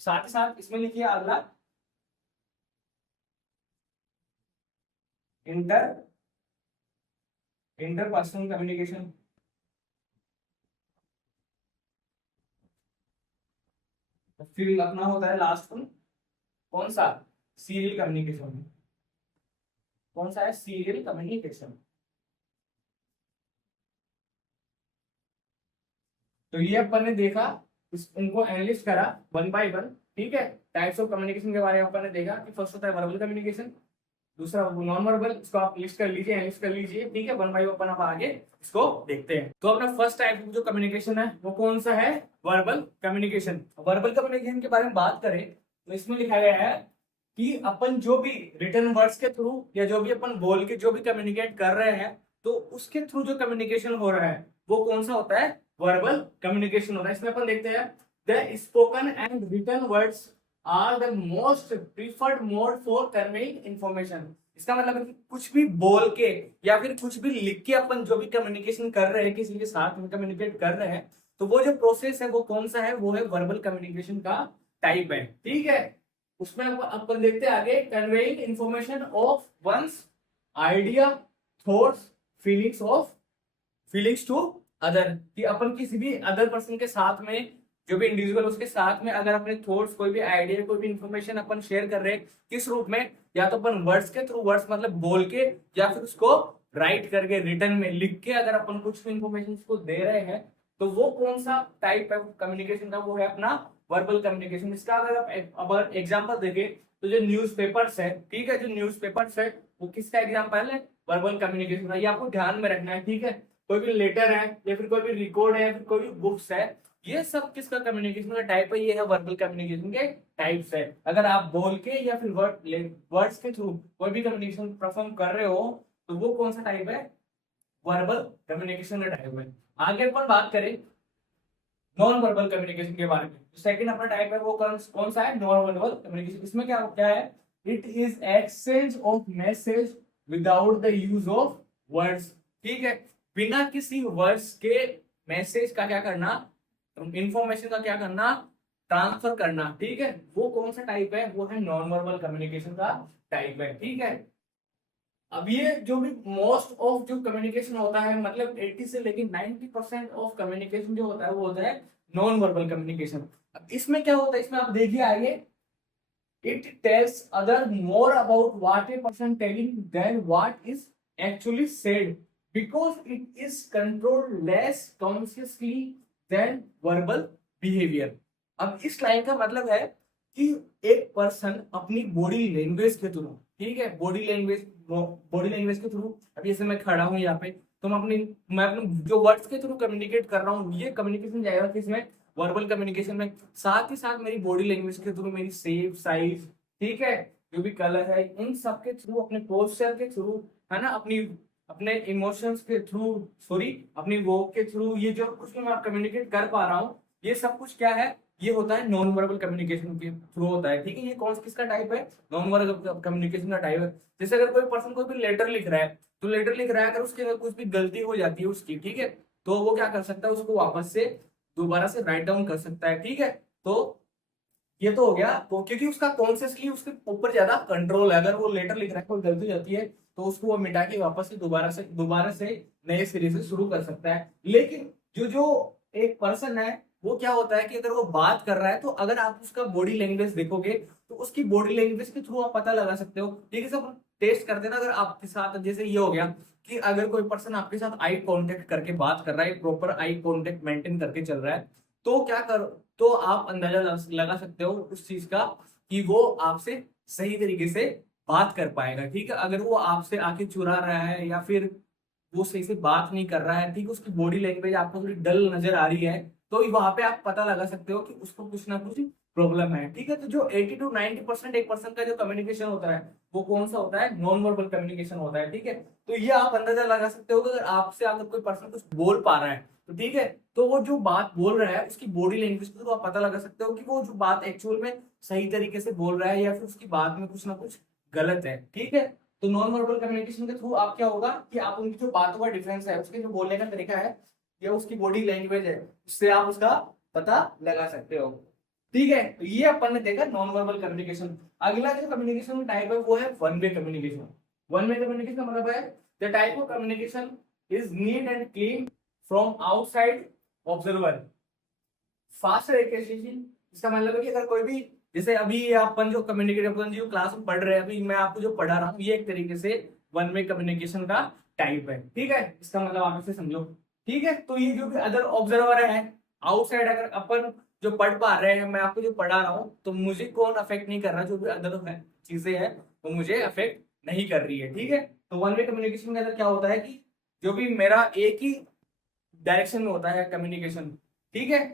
साथ ही साथ इसमें लिखिए अगला इंटर इंटरपर्सनल कम्युनिकेशन। फिर अपना होता है लास्ट वन, कौन सा, सीरियल कम्युनिकेशन। कौन सा है, सीरियल कम्युनिकेशन। तो ये अपन ने देखा, इनको एनालिस्ट करा वन बाय वन। ठीक है, टाइप्स ऑफ कम्युनिकेशन के बारे में अपन ने देखा कि फर्स्ट होता है वर्बल कम्युनिकेशन, दूसरा नॉन वर्बल, इसको आप लिस्ट कर लीजिए, एनालिस्ट कर लीजिए। ठीक है, वन बाय वन अपन अब आगे इसको देखते हैं। तो अपना फर्स्ट टाइप जो कम्युनिकेशन है वो कौन सा है, वर्बल कम्युनिकेशन। वर्बल कम्युनिकेशन के बारे में बात करें तो इसमें लिखा गया है कि अपन जो भी रिटर्न वर्ड्स के थ्रू या जो भी अपन बोल के जो भी कम्युनिकेट कर रहे हैं, तो उसके थ्रू जो कम्युनिकेशन हो रहा है वो कौन सा होता है, वर्बल कम्युनिकेशन होता है। इसमें अपन देखते हैं the spoken and written words are the most preferred mode for conveying information. इसका मतलब है कि कुछ भी बोल के या फिर कुछ भी लिख के अपन जो भी कम्युनिकेशन कर रहे हैं, किसी के साथ में कम्युनिकेट कर रहे हैं, तो वो जो प्रोसेस है वो कौन सा है, वो है वर्बल कम्युनिकेशन का टाइप है। ठीक है, उसमें अपन देखते हैं आगे, conveying information of one's idea, thoughts, feelings to other. कि अपन किसी भी अदर पर्सन के साथ में, जो भी इंडिविजुअल उसके साथ में अगर अपने थॉट्स, कोई भी आइडिया, कोई भी इंफॉर्मेशन अपन शेयर कर रहे हैं, किस रूप में, या तो अपन वर्ड्स के थ्रू, वर्ड्स मतलब बोल के, या फिर उसको राइट करके, रिटर्न में लिख के अगर अपन कुछ इंफॉर्मेशन उसको दे रहे हैं, तो वो कौन सा टाइप है कम्युनिकेशन का, वो है अपना वर्बल कम्युनिकेशन। इसका अगर आप अगर एग्जाम्पल देखें तो जो न्यूज़पेपर्स है, ठीक है, जो न्यूज़पेपर्स है वो किसका एग्जाम्पल है, वर्बल कम्युनिकेशन है। ये आपको ध्यान में रखना है। ठीक है, कोई भी लेटर है या फिर कोई भी रिकॉर्ड है या फिर कोई भी बुक्स है, ये सब किसका कम्युनिकेशन का टाइप है, ये है वर्बल कम्युनिकेशन के टाइप्स है। अगर आप बोल के या फिर वर्ड्स के थ्रू कोई भी कम्युनिकेशन परफॉर्म कर रहे हो, तो वो कौन सा टाइप है, वर्बल कम्युनिकेशन का टाइप है। आगे अपन बात करें नॉन वर्बल कम्युनिकेशन के बारे में, सेकंड अपना टाइप है वो कौन सा है, नॉन वर्बल कम्युनिकेशन। इसमें क्या क्या है, it is exchange of message without the use of words. ठीक है, बिना किसी वर्ड्स के मैसेज का क्या करना, इंफॉर्मेशन का क्या करना, ट्रांसफर करना। ठीक है, वो कौन सा टाइप है, वो है नॉन वर्बल कम्युनिकेशन का टाइप है। ठीक है, अब ये जो भी मोस्ट ऑफ जो कम्युनिकेशन होता है, मतलब 80 से लेके 90% ऑफ कम्युनिकेशन जो होता है वो होता है नॉन वर्बल कम्युनिकेशन। अब इसमें क्या होता है, इसमें आप देखिए आगे, it tells other more about what a person telling than what is actually said because it is controlled less consciously than verbal behaviour. अब इस लाइन का मतलब है कि एक पर्सन अपनी बॉडी लैंग्वेज के थ्रू, ठीक है, बॉडी लैंग्वेज के थ्रू, अब जैसे मैं खड़ा हूँ यहाँ पे, तो मैं अपने जो वर्ड्स के थ्रू कम्युनिकेट कर रहा हूँ, ये कम्युनिकेशन जाएगा किसमें, वर्बल कम्युनिकेशन में। साथ ही साथ मेरी बॉडी लैंग्वेज के थ्रू, मेरी शेप साइज, ठीक है, जो भी कलर है, इन सब के थ्रू, अपने पोस्चर के थ्रू, है ना, अपने इमोशंस के थ्रू, सॉरी अपनी वो के थ्रू, ये जो कुछ भी मैं कम्युनिकेट कर पा रहा हूँ, ये सब कुछ क्या है, ये होता है नॉन वर्बल कम्युनिकेशन के थ्रू होता है। ठीक है, ये कौन किसका टाइप है, नॉन वर्बल कम्युनिकेशन का टाइप है। जैसे अगर कोई पर्सन कोई भी लेटर लिख रहा है, तो लेटर लिख रहा है, अगर उसके अंदर कुछ भी गलती हो जाती है उसकी, ठीक है, तो वो क्या कर सकता है, उसको वापस से दोबारा से राइट डाउन कर सकता है। ठीक है, तो ये तो हो गया, तो क्योंकि उसका कॉन्शियसली उसके ऊपर ज्यादा कंट्रोल है, अगर वो लेटर लिख रहा है कोई गलती हो जाती है तो उसको वो मिटा के वापस से दोबारा से नए सिरे से शुरू कर सकता है। लेकिन जो जो एक पर्सन है, वो क्या होता है कि अगर वो बात कर रहा है, तो अगर आप उसका बॉडी लैंग्वेज देखोगे, तो उसकी बॉडी लैंग्वेज के थ्रू आप पता लगा सकते हो। ठीक है, सब टेस्ट करते ना, अगर आपके साथ जैसे ये हो गया कि अगर कोई पर्सन आपके साथ आई कांटेक्ट करके बात कर रहा है, प्रॉपर आई कांटेक्ट मेंटेन करके चल रहा है, तो क्या कर, तो आप अंदाजा लगा सकते हो उस चीज का कि वो आपसे सही तरीके से बात कर पाएगा। ठीक है, अगर वो आपसे आके चुरा रहा है या फिर वो सही से बात नहीं कर रहा है, ठीक है, उसकी बॉडी लैंग्वेज आपको थोड़ी डल नजर आ रही है, तो वहां पे आप पता लगा सकते हो कि उसको कुछ ना कुछ प्रॉब्लम है। ठीक है, तो जो 80 to 90% एक पर्सन का जो कम्युनिकेशन होता है, वो कौन सा होता है, नॉन वर्बल कम्युनिकेशन होता है। ठीक है, तो ये आप अंदाजा लगा सकते हो कि अगर आपसे अगर कोई पर्सन कुछ बोल पा रहा है, तो ठीक है, तो वो जो बात बोल रहा है उसकी बॉडी लैंग्वेज के थ्रू आप पता लगा सकते हो कि वो जो बात एक्चुअल में सही तरीके से बोल रहा है या फिर उसकी बात में कुछ ना कुछ गलत है। ठीक है, तो नॉन वर्बल कम्युनिकेशन के थ्रू आप क्या होगा कि आप उनकी जो बातों का डिफरेंस है, उसके जो बोलने का तरीका है या उसकी बॉडी लैंग्वेज है, उससे आप उसका पता लगा सकते हो। ठीक है, तो ये अपन ने देखा नॉन वर्बल कम्युनिकेशन। अगला जो कम्युनिकेशन टाइप है वो है one way communication. One way communication का मतलब है the type of communication is neat and clean from outside observer, fast acquisition. इसका मतलब है कि अगर कोई भी, जैसे अभी अपन जो कम्युनिकेट, अपन जो क्लास में पढ़ रहे हैं, अभी मैं आपको जो पढ़ा रहा हूँ, ये एक तरीके से वन वे कम्युनिकेशन का टाइप है। ठीक है, इसका मतलब आप इसे समझो। ठीक है, तो ये जो भी अदर ऑब्जर्वर है आउटसाइड, अगर अपन जो पढ़ पा रहे हैं, मैं आपको जो पढ़ा रहा हूँ, तो मुझे कौन अफेक्ट नहीं कर रहा, जो भी अदर है चीजें हैं वो मुझे अफेक्ट नहीं कर रही है। ठीक है, तो वन वे कम्युनिकेशन के अंदर क्या होता है कि जो भी मेरा एक ही डायरेक्शन में होता है कम्युनिकेशन। ठीक है,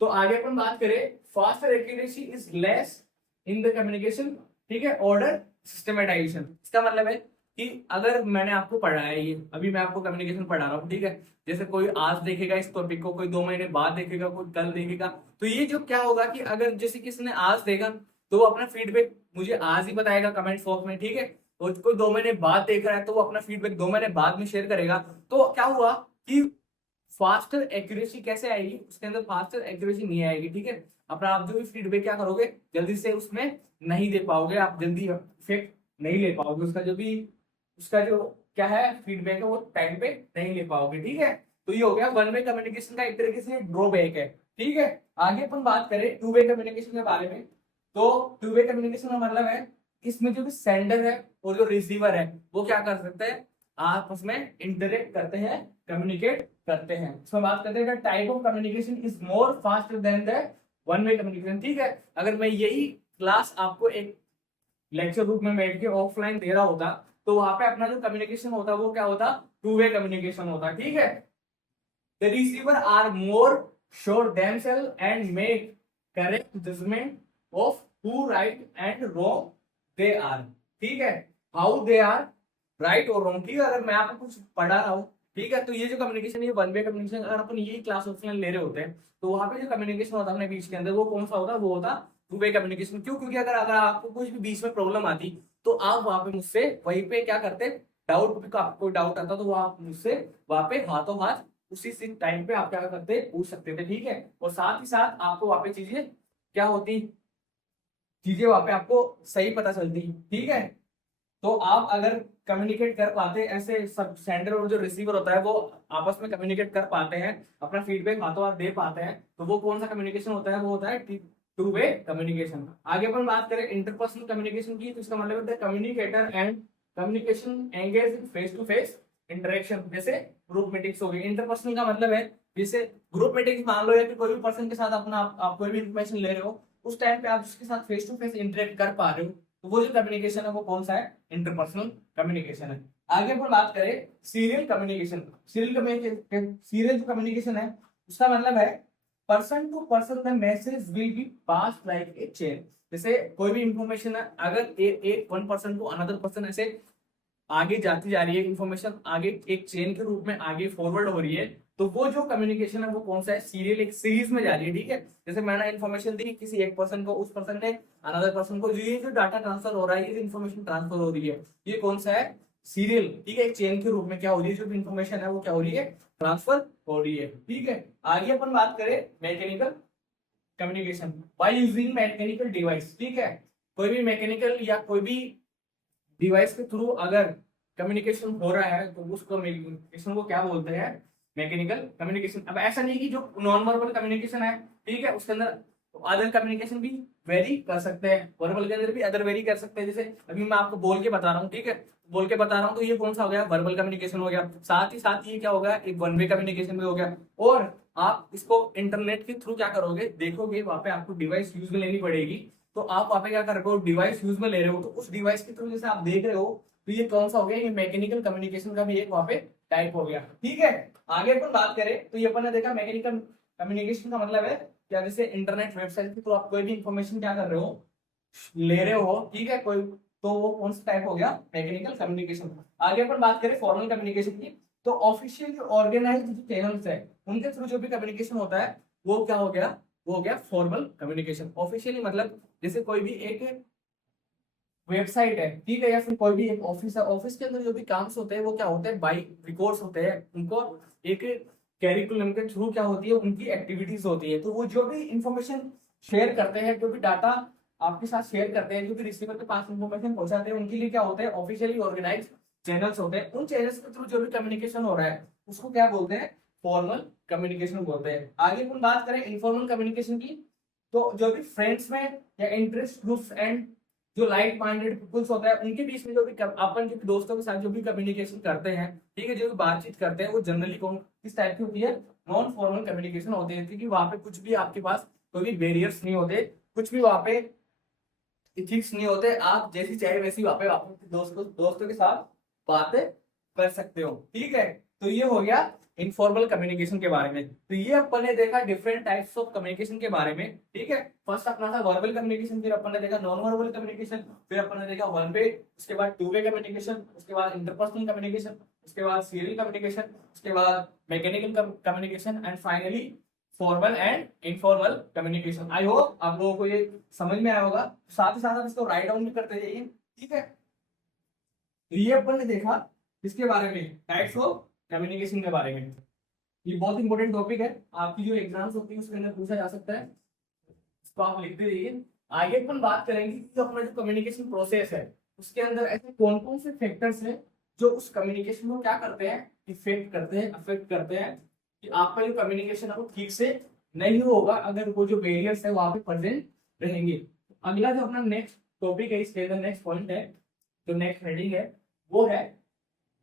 तो आगे अपन बात करें, faster accuracy is less in the communication. ठीक है, ऑर्डर सिस्टमेटाइजेशन। इसका मतलब है कि अगर मैंने आपको पढ़ा है, ये अभी मैं आपको कम्युनिकेशन पढ़ा रहा हूँ, ठीक है, जैसे कोई आज देखेगा इस टॉपिक को, कोई 2 महीने बाद देखेगा, कोई कल देखेगा, तो ये जो क्या होगा कि अगर जैसे किसी ने आज देखा, तो वो अपना फीडबैक मुझे आज ही बताएगा कमेंट बॉक्स में। ठीक है, और कोई 2 महीने बाद देख रहा है, तो वो अपना फीडबैक 2 महीने बाद में शेयर करेगा। तो क्या हुआ कि फास्टर एक्यूरेसी कैसे आएगी, उसके अंदर फास्टर एक्यूरेसी नहीं आएगी। ठीक है, अपना आप जो भी फीडबैक क्या करोगे, जल्दी से उसमें नहीं दे पाओगे, आप जल्दी इफेक्ट नहीं ले पाओगे, उसका जो क्या है फीडबैक है वो टाइम पे नहीं ले पाओगे। ठीक है, तो ये हो गया वन वे कम्युनिकेशन का एक तरीके से ड्रॉबैक है। ठीक है, आगे अपन बात करें टू वे कम्युनिकेशन के बारे में, तो टू वे कम्युनिकेशन का मतलब है इसमें जो भी सेंडर है और जो रिसीवर है, वो क्या कर सकते हैं, आपस में इंटरेक्ट करते हैं, कम्युनिकेट करते हैं। इसमें बात करते हैं type of communication is more faster than the one way communication. ठीक है, अगर मैं यही क्लास आपको एक लेक्चर रूप में बैठ के ऑफलाइन दे रहा होता, तो वहां पे अपना जो कम्युनिकेशन होता वो क्या होता, टू वे कम्युनिकेशन होता। ठीक है, the receiver are more sure themself and make correct judgement of who right and wrong they are. ठीक है, हाउ दे आर राइट और रॉन्ग। ठीक है, अगर मैं आपको कुछ पढ़ा रहा हूँ, ठीक है। तो ये जो कम्युनिकेशन, ये वन वे कम्युनिकेशन, अगर अपन यही क्लास ऑप्शनल ले रहे होते हैं तो वहां पे जो कम्युनिकेशन होता है अपने बीच के अंदर, वो कौन सा होता है, वो होता टू वे कम्युनिकेशन। क्यों? क्योंकि अगर अगर आपको कुछ भी बीच में प्रॉब्लम आती तो आप वहां पे मुझसे वहीं पे क्या करते, डाउट, आपको कोई डाउट आता तो वो आप मुझसे वहां पे हाथों हाथ उसी टाइम पे आप क्या करते, पूछ सकते थे। ठीक है। और साथ ही साथ आपको वहां पे चीजें क्या होती, चीजें वहां पे आपको सही पता चलती। ठीक है। तो आप अगर कम्युनिकेट कर पाते, ऐसे सब सेंडर और जो रिसीवर होता है वो आपस में कम्युनिकेट कर पाते हैं, अपना फीडबैक हाथों हाथ दे पाते हैं, तो वो कौन सा कम्युनिकेशन होता है, वो होता है टू वे कम्युनिकेशन। आगे अपन बात करें इंटरपर्सनल कम्युनिकेशन की, तो इसका मतलब होता है communicator and communication engage in face to face interaction. जैसे ग्रुप मीटिंग्स हो गई। इंटरपर्सनल का मतलब है जैसे ग्रुप मीटिंग्स मान लो, या फिर कोई भी पर्सन के साथ अपना आप कोई भी इन्फॉर्मेशन ले रहे हो, उस टाइम पे आप उसके साथ फेस टू फेस इंटरेक्ट कर पा रहे हो, तो वो जो कम्युनिकेशन है वो कौन सा है, इंटरपर्सनल कम्युनिकेशन है। आगे अपन बात करें सीरियल कम्युनिकेशन। सीरियल जो कम्युनिकेशन है उसका मतलब है person to person the message will be pass like a chain. जैसे कोई भी इंफॉर्मेशन है, अगर एक one person to another person ऐसे आगे जाती जा रही है, इंफॉर्मेशन आगे एक चेन के रूप में आगे फॉरवर्ड हो रही है, तो वो जो कम्युनिकेशन है वो कौन सा है, सीरियल, एक सीरीज में जा रही है। ठीक है। जैसे मैंने इन्फॉर्मेशन दी किसी एक पर्सन को, उस पर्सन ने अनदर पर्सन को, ये जो डाटा ट्रांसफर हो रहा है, ये इन्फॉर्मेशन ट्रांसफर हो रही है, ये कौन सा है, सीरियल। ठीक है। एक चेन के रूप में क्या हो रही है, जो इन्फॉर्मेशन है वो क्या हो रही है, ट्रांसफर हो रही है। ठीक है। आगे अपन बात करें mechanical communication by using mechanical device. ठीक है। कोई भी मैकेनिकल या कोई भी डिवाइस के थ्रू अगर कम्युनिकेशन हो रहा है तो उस कम्युनिकेशन को क्या बोलते हैं, मैकेनिकल कम्युनिकेशन। अब ऐसा नहीं कि जो नॉन वर्बल कम्युनिकेशन है, ठीक है, उसके अंदर अदर कम्युनिकेशन भी वेरी कर सकते हैं, वर्बल के अंदर भी अदर वेरी कर सकते हैं। जैसे अभी मैं आपको बोल के बता रहा हूँ, ठीक है, बोल के बता रहा हूँ, तो ये कौन सा हो गया, वर्बल कम्युनिकेशन हो गया। साथ ही साथ ये क्या हो गया, एक वन वे कम्युनिकेशन भी हो गया। और आप इसको इंटरनेट के थ्रू क्या करोगे, देखोगे वहां पे आपको डिवाइस यूज में लेनी पड़ेगी, तो आप वहां पे क्या कर रहे हो, डिवाइस यूज में ले रहे हो, तो उस डिवाइस के थ्रू जैसे आप देख रहे हो, तो ये कौन सा हो गया, ये मैकेनिकल कम्युनिकेशन का भी एक वहां पे टाइप हो गया। ठीक है। आगे अपन बात करें तो ये अपन ने देखा मैकेनिकल कम्युनिकेशन का मतलब है क्या, जैसे इंटरनेट वेबसाइट के थ्रू आप कोई भी इंफॉर्मेशन क्या कर रहे हो, ले रहे हो। ठीक है। कोई, तो वो कौन सा टाइप हो गया, मैकेनिकल कम्युनिकेशन। आगे अपन बात करें फॉर्मल कम्युनिकेशन की, तो ऑफिशियल ऑर्गेनाइज्ड जो चैनल्स है उनके थ्रू जो भी कम्युनिकेशन होता है वो क्या हो गया, वो हो गया फॉर्मल कम्युनिकेशन। ऑफिशियली मतलब जैसे कोई भी एक वेबसाइट है, ठीक है, या फिर कोई भी एक ऑफिस है, ऑफिस के अंदर जो भी काम होते हैं वो क्या होते हैं, बाई रिकॉर्ड्स होते हैं, उनको एक कैरिकुलम के थ्रू क्या होती है, उनकी एक्टिविटीज होती है, तो वो जो भी इंफॉर्मेशन शेयर करते हैं, जो भी डाटा आपके साथ शेयर करते हैं, जो भी रिसीवर के पास इंफॉर्मेशन पहुंचाते हैं, उनके लिए क्या होते हैं, ऑफिशियली ऑर्गेनाइज चैनल्स होते हैं। उन चैनल्स के थ्रू जो भी कम्युनिकेशन हो रहा है उसको क्या बोलते हैं, फॉर्मल कम्युनिकेशन बोलते हैं। आगे अपन बात करें इनफॉर्मल कम्युनिकेशन की, तो जो भी फ्रेंड्स में या इंटरेस्ट ग्रुप्स एंड जो लाइक माइंडेड पीपल्स होता है उनके बीच में जो भी अपन जो भी दोस्तों के साथ जो भी कम्युनिकेशन करते हैं, ठीक है, जो भी बातचीत करते हैं, वो जनरली कौन किस टाइप की होती है, नॉन फॉर्मल कम्युनिकेशन होती है, क्योंकि वहां पे कुछ भी आपके पास कोई भी बैरियर्स नहीं होते, कुछ भी वहां पे इथिक्स नहीं होते, आप जैसी चाहे वैसी वहां पे अपने दोस्तों के साथ बातें कर सकते हो। ठीक है। तो ये हो गया इनफॉर्मल कम्युनिकेशन के बारे में। तो ये अपन ने देखा डिफरेंट टाइप्स ऑफ कम्युनिकेशन के बारे में। ठीक है। फर्स्ट अपना था वर्बल कम्युनिकेशन, फिर अपन ने देखा नॉन वर्बल कम्युनिकेशन, फिर अपन ने देखा वन वे, उसके बाद टू वे कम्युनिकेशन, उसके बाद इंटरपर्सनल कम्युनिकेशन, उसके बाद सीरियल कम्युनिकेशन, उसके बाद mechanical communication, and finally formal and informal communication. I hope आप लोगों को ये समझ में आया होगा। साथ ही साथ आप इसको राइट डाउन भी करते जाइए। ठीक है। तो ये अपन ने देखा इसके बारे में, टाइप्स ऑफ कम्युनिकेशन के बारे में। ये बहुत इंपॉर्टेंट टॉपिक है, आपकी जो एग्जाम्स होती है उसके अंदर पूछा जा सकता है, इसको आप लिखते रहिए। आगे अपन बात करेंगे कि जो अपना जो कम्युनिकेशन प्रोसेस है उसके अंदर ऐसे कौन कौन से फैक्टर्स हैं जो उस कम्युनिकेशन को क्या करते हैं, इफेक्ट करते हैं, अफेक्ट करते हैं, कि आपका जो कम्युनिकेशन है वो ठीक से नहीं होगा अगर वो जो बैरियर्स है वहां पे प्रेजेंट रहेंगे। अगला जो अपना नेक्स्ट टॉपिक है, इसके अंदर नेक्स्ट पॉइंट है, जो नेक्स्ट हेडिंग है वो है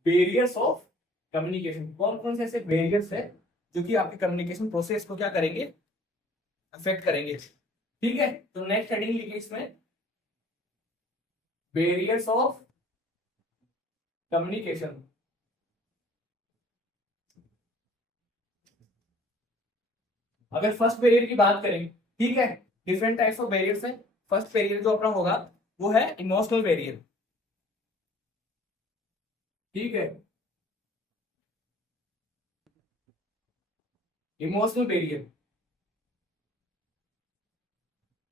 बैरियर्स ऑफ कम्युनिकेशन। कौन कौन से ऐसे बैरियर्स है जो कि आपके कम्युनिकेशन प्रोसेस को क्या करेंगे, अफेक्ट करेंगे। ठीक है। तो नेक्स्ट हेडिंग लिखिए इसमें, बैरियर्स ऑफ कम्युनिकेशन। अगर फर्स्ट बैरियर की बात करें, ठीक है, डिफरेंट टाइप्स ऑफ बैरियर्स है। फर्स्ट बैरियर जो अपना होगा वो है इमोशनल बैरियर। ठीक है। इमोशनल बैरियर,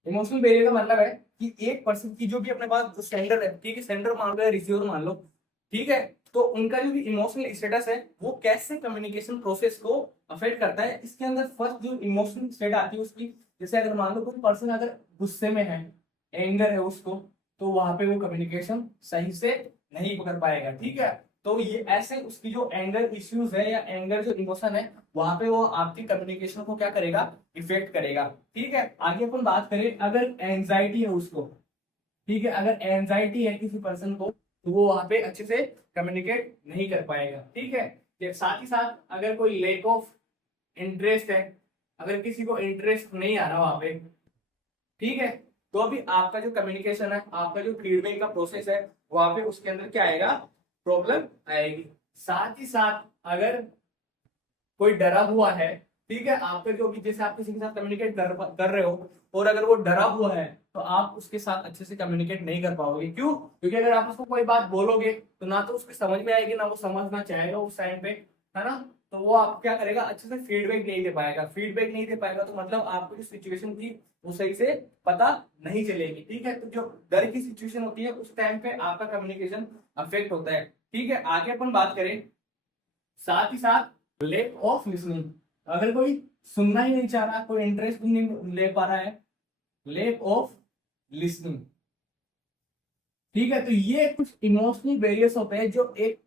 इमोशनल बैरियर का मतलब है कि एक पर्सन की जो भी अपने पास जो सेंडर है, ठीक है, सेंडर मान लो या रिसीवर मान लो, ठीक है, तो उनका जो भी इमोशनल स्टेटस है वो कैसे कम्युनिकेशन प्रोसेस को अफेक्ट करता है। इसके अंदर फर्स्ट जो इमोशनल स्टेट आती है उसकी, जैसे अगर मान लो कोई पर्सन अगर गुस्से में है, एंगर है उसको, तो वहां पे वो कम्युनिकेशन सही से नहीं कर पाएगा, ठीक है। तो ये ऐसे उसकी जो एंगर इश्यूज है या एंगर जो इमोशन है, वहां पे वो आपकी कम्युनिकेशन को क्या करेगा, इफेक्ट करेगा, ठीक है। आगे अपन बात करें, अगर एंजाइटी है उसको, ठीक है, अगर एंजाइटी है किसी पर्सन को, तो वो वहां पे अच्छे से कम्युनिकेट नहीं कर पाएगा, ठीक है। साथ ही साथ अगर कोई लेक ऑफ इंटरेस्ट है, अगर किसी को इंटरेस्ट नहीं आ रहा वहां पे, ठीक है, तो अभी आपका जो कम्युनिकेशन है, आपका जो फीडबैक का प्रोसेस है, वहां पे उसके अंदर क्या आएगा, प्रॉब्लम आएगी। साथ ही साथ अगर कोई डरा हुआ है, ठीक है, आपके जो भी जैसे आप किसी के साथ कम्युनिकेट कर रहे हो, और अगर वो डरा हुआ है तो आप उसके साथ अच्छे से कम्युनिकेट नहीं कर पाओगे। क्यों? क्योंकि अगर आप उसको कोई बात बोलोगे तो ना तो उसको समझ में आएगी, ना वो समझना चाहेगा उस टाइम पे, है ना। तो वो आप क्या करेगा, अच्छे से फीडबैक नहीं दे पाएगा, फीडबैक नहीं दे पाएगा तो मतलब आपको जो सिचुएशन थी वो सही से पता नहीं चलेगी, ठीक है। तो जो डर की सिचुएशन होती है उस टाइम पे आपका कम्युनिकेशन अफेक्ट होता है, ठीक है। आगे अपन बात करें, साथ ही साथ लेक ऑफ लिसनिंग, अगर कोई सुनना ही नहीं चाह रहा, कोई इंटरेस्ट नहीं ले पा रहा है, लेक ऑफ लिसनिंग, ठीक है। तो ये कुछ इमोशनल बैरियर्स होते हैं जो एक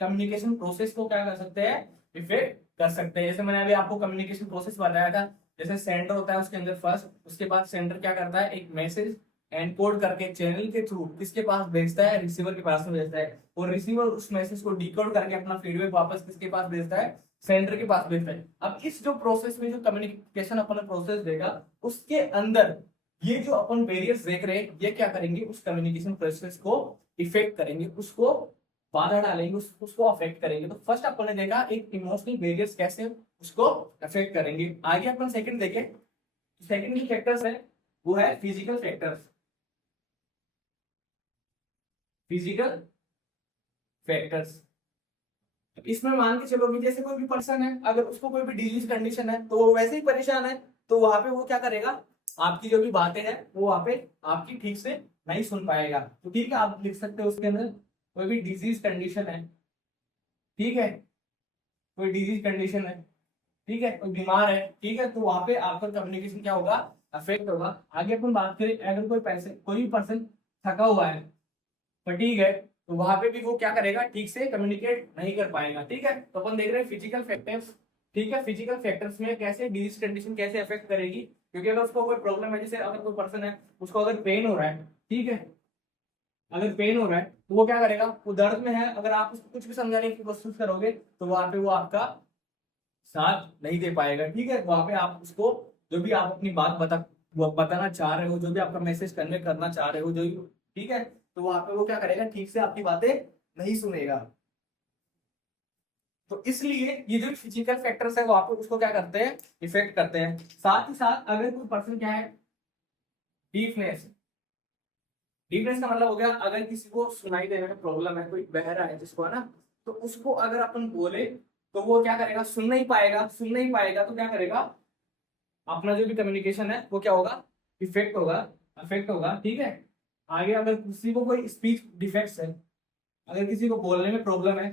कम्युनिकेशन प्रोसेस को क्या कर सकते हैं, इफेक्ट कर सकते हैं। जैसे मैंने अभी आपको कम्युनिकेशन प्रोसेस बताया था, जैसे सेंडर होता है उसके अंदर फर्स्ट, उसके बाद सेंडर क्या करता है, एक मैसेज एनकोड करके चैनल के थ्रू किसके पास भेजता है, रिसीवर के पास में भेजता है, और रिसीवर उस मैसेज को डिकोड करके अपना फीडबैक वापस किसके पास भेजता है, सेंडर के पास भेजता है। अब इस जो प्रोसेस में जो कम्युनिकेशन अपन प्रोसेस देगा, उसके अंदर ये जो अपन बैरियर्स देख रहे हैं, ये क्या करेंगे, उस कम्युनिकेशन प्रोसेस को इफेक्ट करेंगे, उसको बाधा डालेंगे, उसको अफेक्ट करेंगे। तो फर्स्ट अपन ने देखा एक इमोशनल बैरियर्स कैसे उसको अफेक्ट करेंगे। आगे अपन सेकंड देखें, सेकंड जो फैक्टर्स है वो है फिजिकल फैक्टर्स, फिजिकल फैक्टर्स। इसमें मान के चलो कि जैसे कोई भी पर्सन है, अगर उसको कोई भी डिजीज कंडीशन है तो वो वैसे ही परेशान है, तो वहां पे वो क्या करेगा, आपकी जो भी बातें हैं वो वहां पे आपकी ठीक से नहीं सुन पाएगा। तो ठीक है, आप लिख सकते हो उसके अंदर कोई भी डिजीज कंडीशन है, ठीक है, कोई डिजीज कंडीशन है, ठीक है, कोई बीमार है, ठीक है, तो वहां पे आपका कम्युनिकेशन क्या होगा, अफेक्ट होगा। आगे अपन बात करें, अगर कोई भी पर्सन थका हुआ है, फटीग है, तो वहां पे भी वो क्या करेगा, ठीक से कम्युनिकेट नहीं कर पाएगा, ठीक है। तो अपन देख रहे हैं फिजिकल फैक्टर्स, ठीक है, फिजिकल फैक्टर्स में कैसे डिजीज कंडीशन कैसे अफेक्ट करेगी। क्योंकि अगर उसको कोई प्रॉब्लम है, जैसे अगर कोई पर्सन है उसको अगर पेन हो रहा है, ठीक है, अगर पेन हो रहा है तो वो क्या करेगा, वो दर्द में है, अगर आप उसको कुछ भी समझाने की कोशिश करोगे तो वहां पे वो आपका साथ नहीं दे पाएगा, ठीक है। वहां पे आप उसको जो भी आप अपनी बात वो बताना चाह रहे हो, जो भी आपका मैसेज कन्वे करना चाह रहे हो, जो, ठीक है, तो वहां पे वो क्या करेगा, ठीक से आपकी बातें नहीं सुनेगा। तो इसलिए ये जो फिजिकल फैक्टर्स है वो आपको उसको क्या करते हैं, इफेक्ट करते हैं। साथ ही साथ अगर कोई पर्सन क्या है, डीफनेस, डीफनेस का मतलब हो गया, अगर किसी को सुनाई देने में प्रॉब्लम है, कोई बहरा है जिसको, है ना, तो उसको अगर अपन बोले तो वो क्या करेगा, सुन नहीं पाएगा, सुन नहीं पाएगा तो क्या करेगा, अपना जो भी कम्युनिकेशन है वो क्या होगा, इफेक्ट होगा, अफेक्ट होगा, ठीक है। आगे अगर किसी को कोई स्पीच डिफेक्ट्स है, अगर किसी को बोलने में प्रॉब्लम है,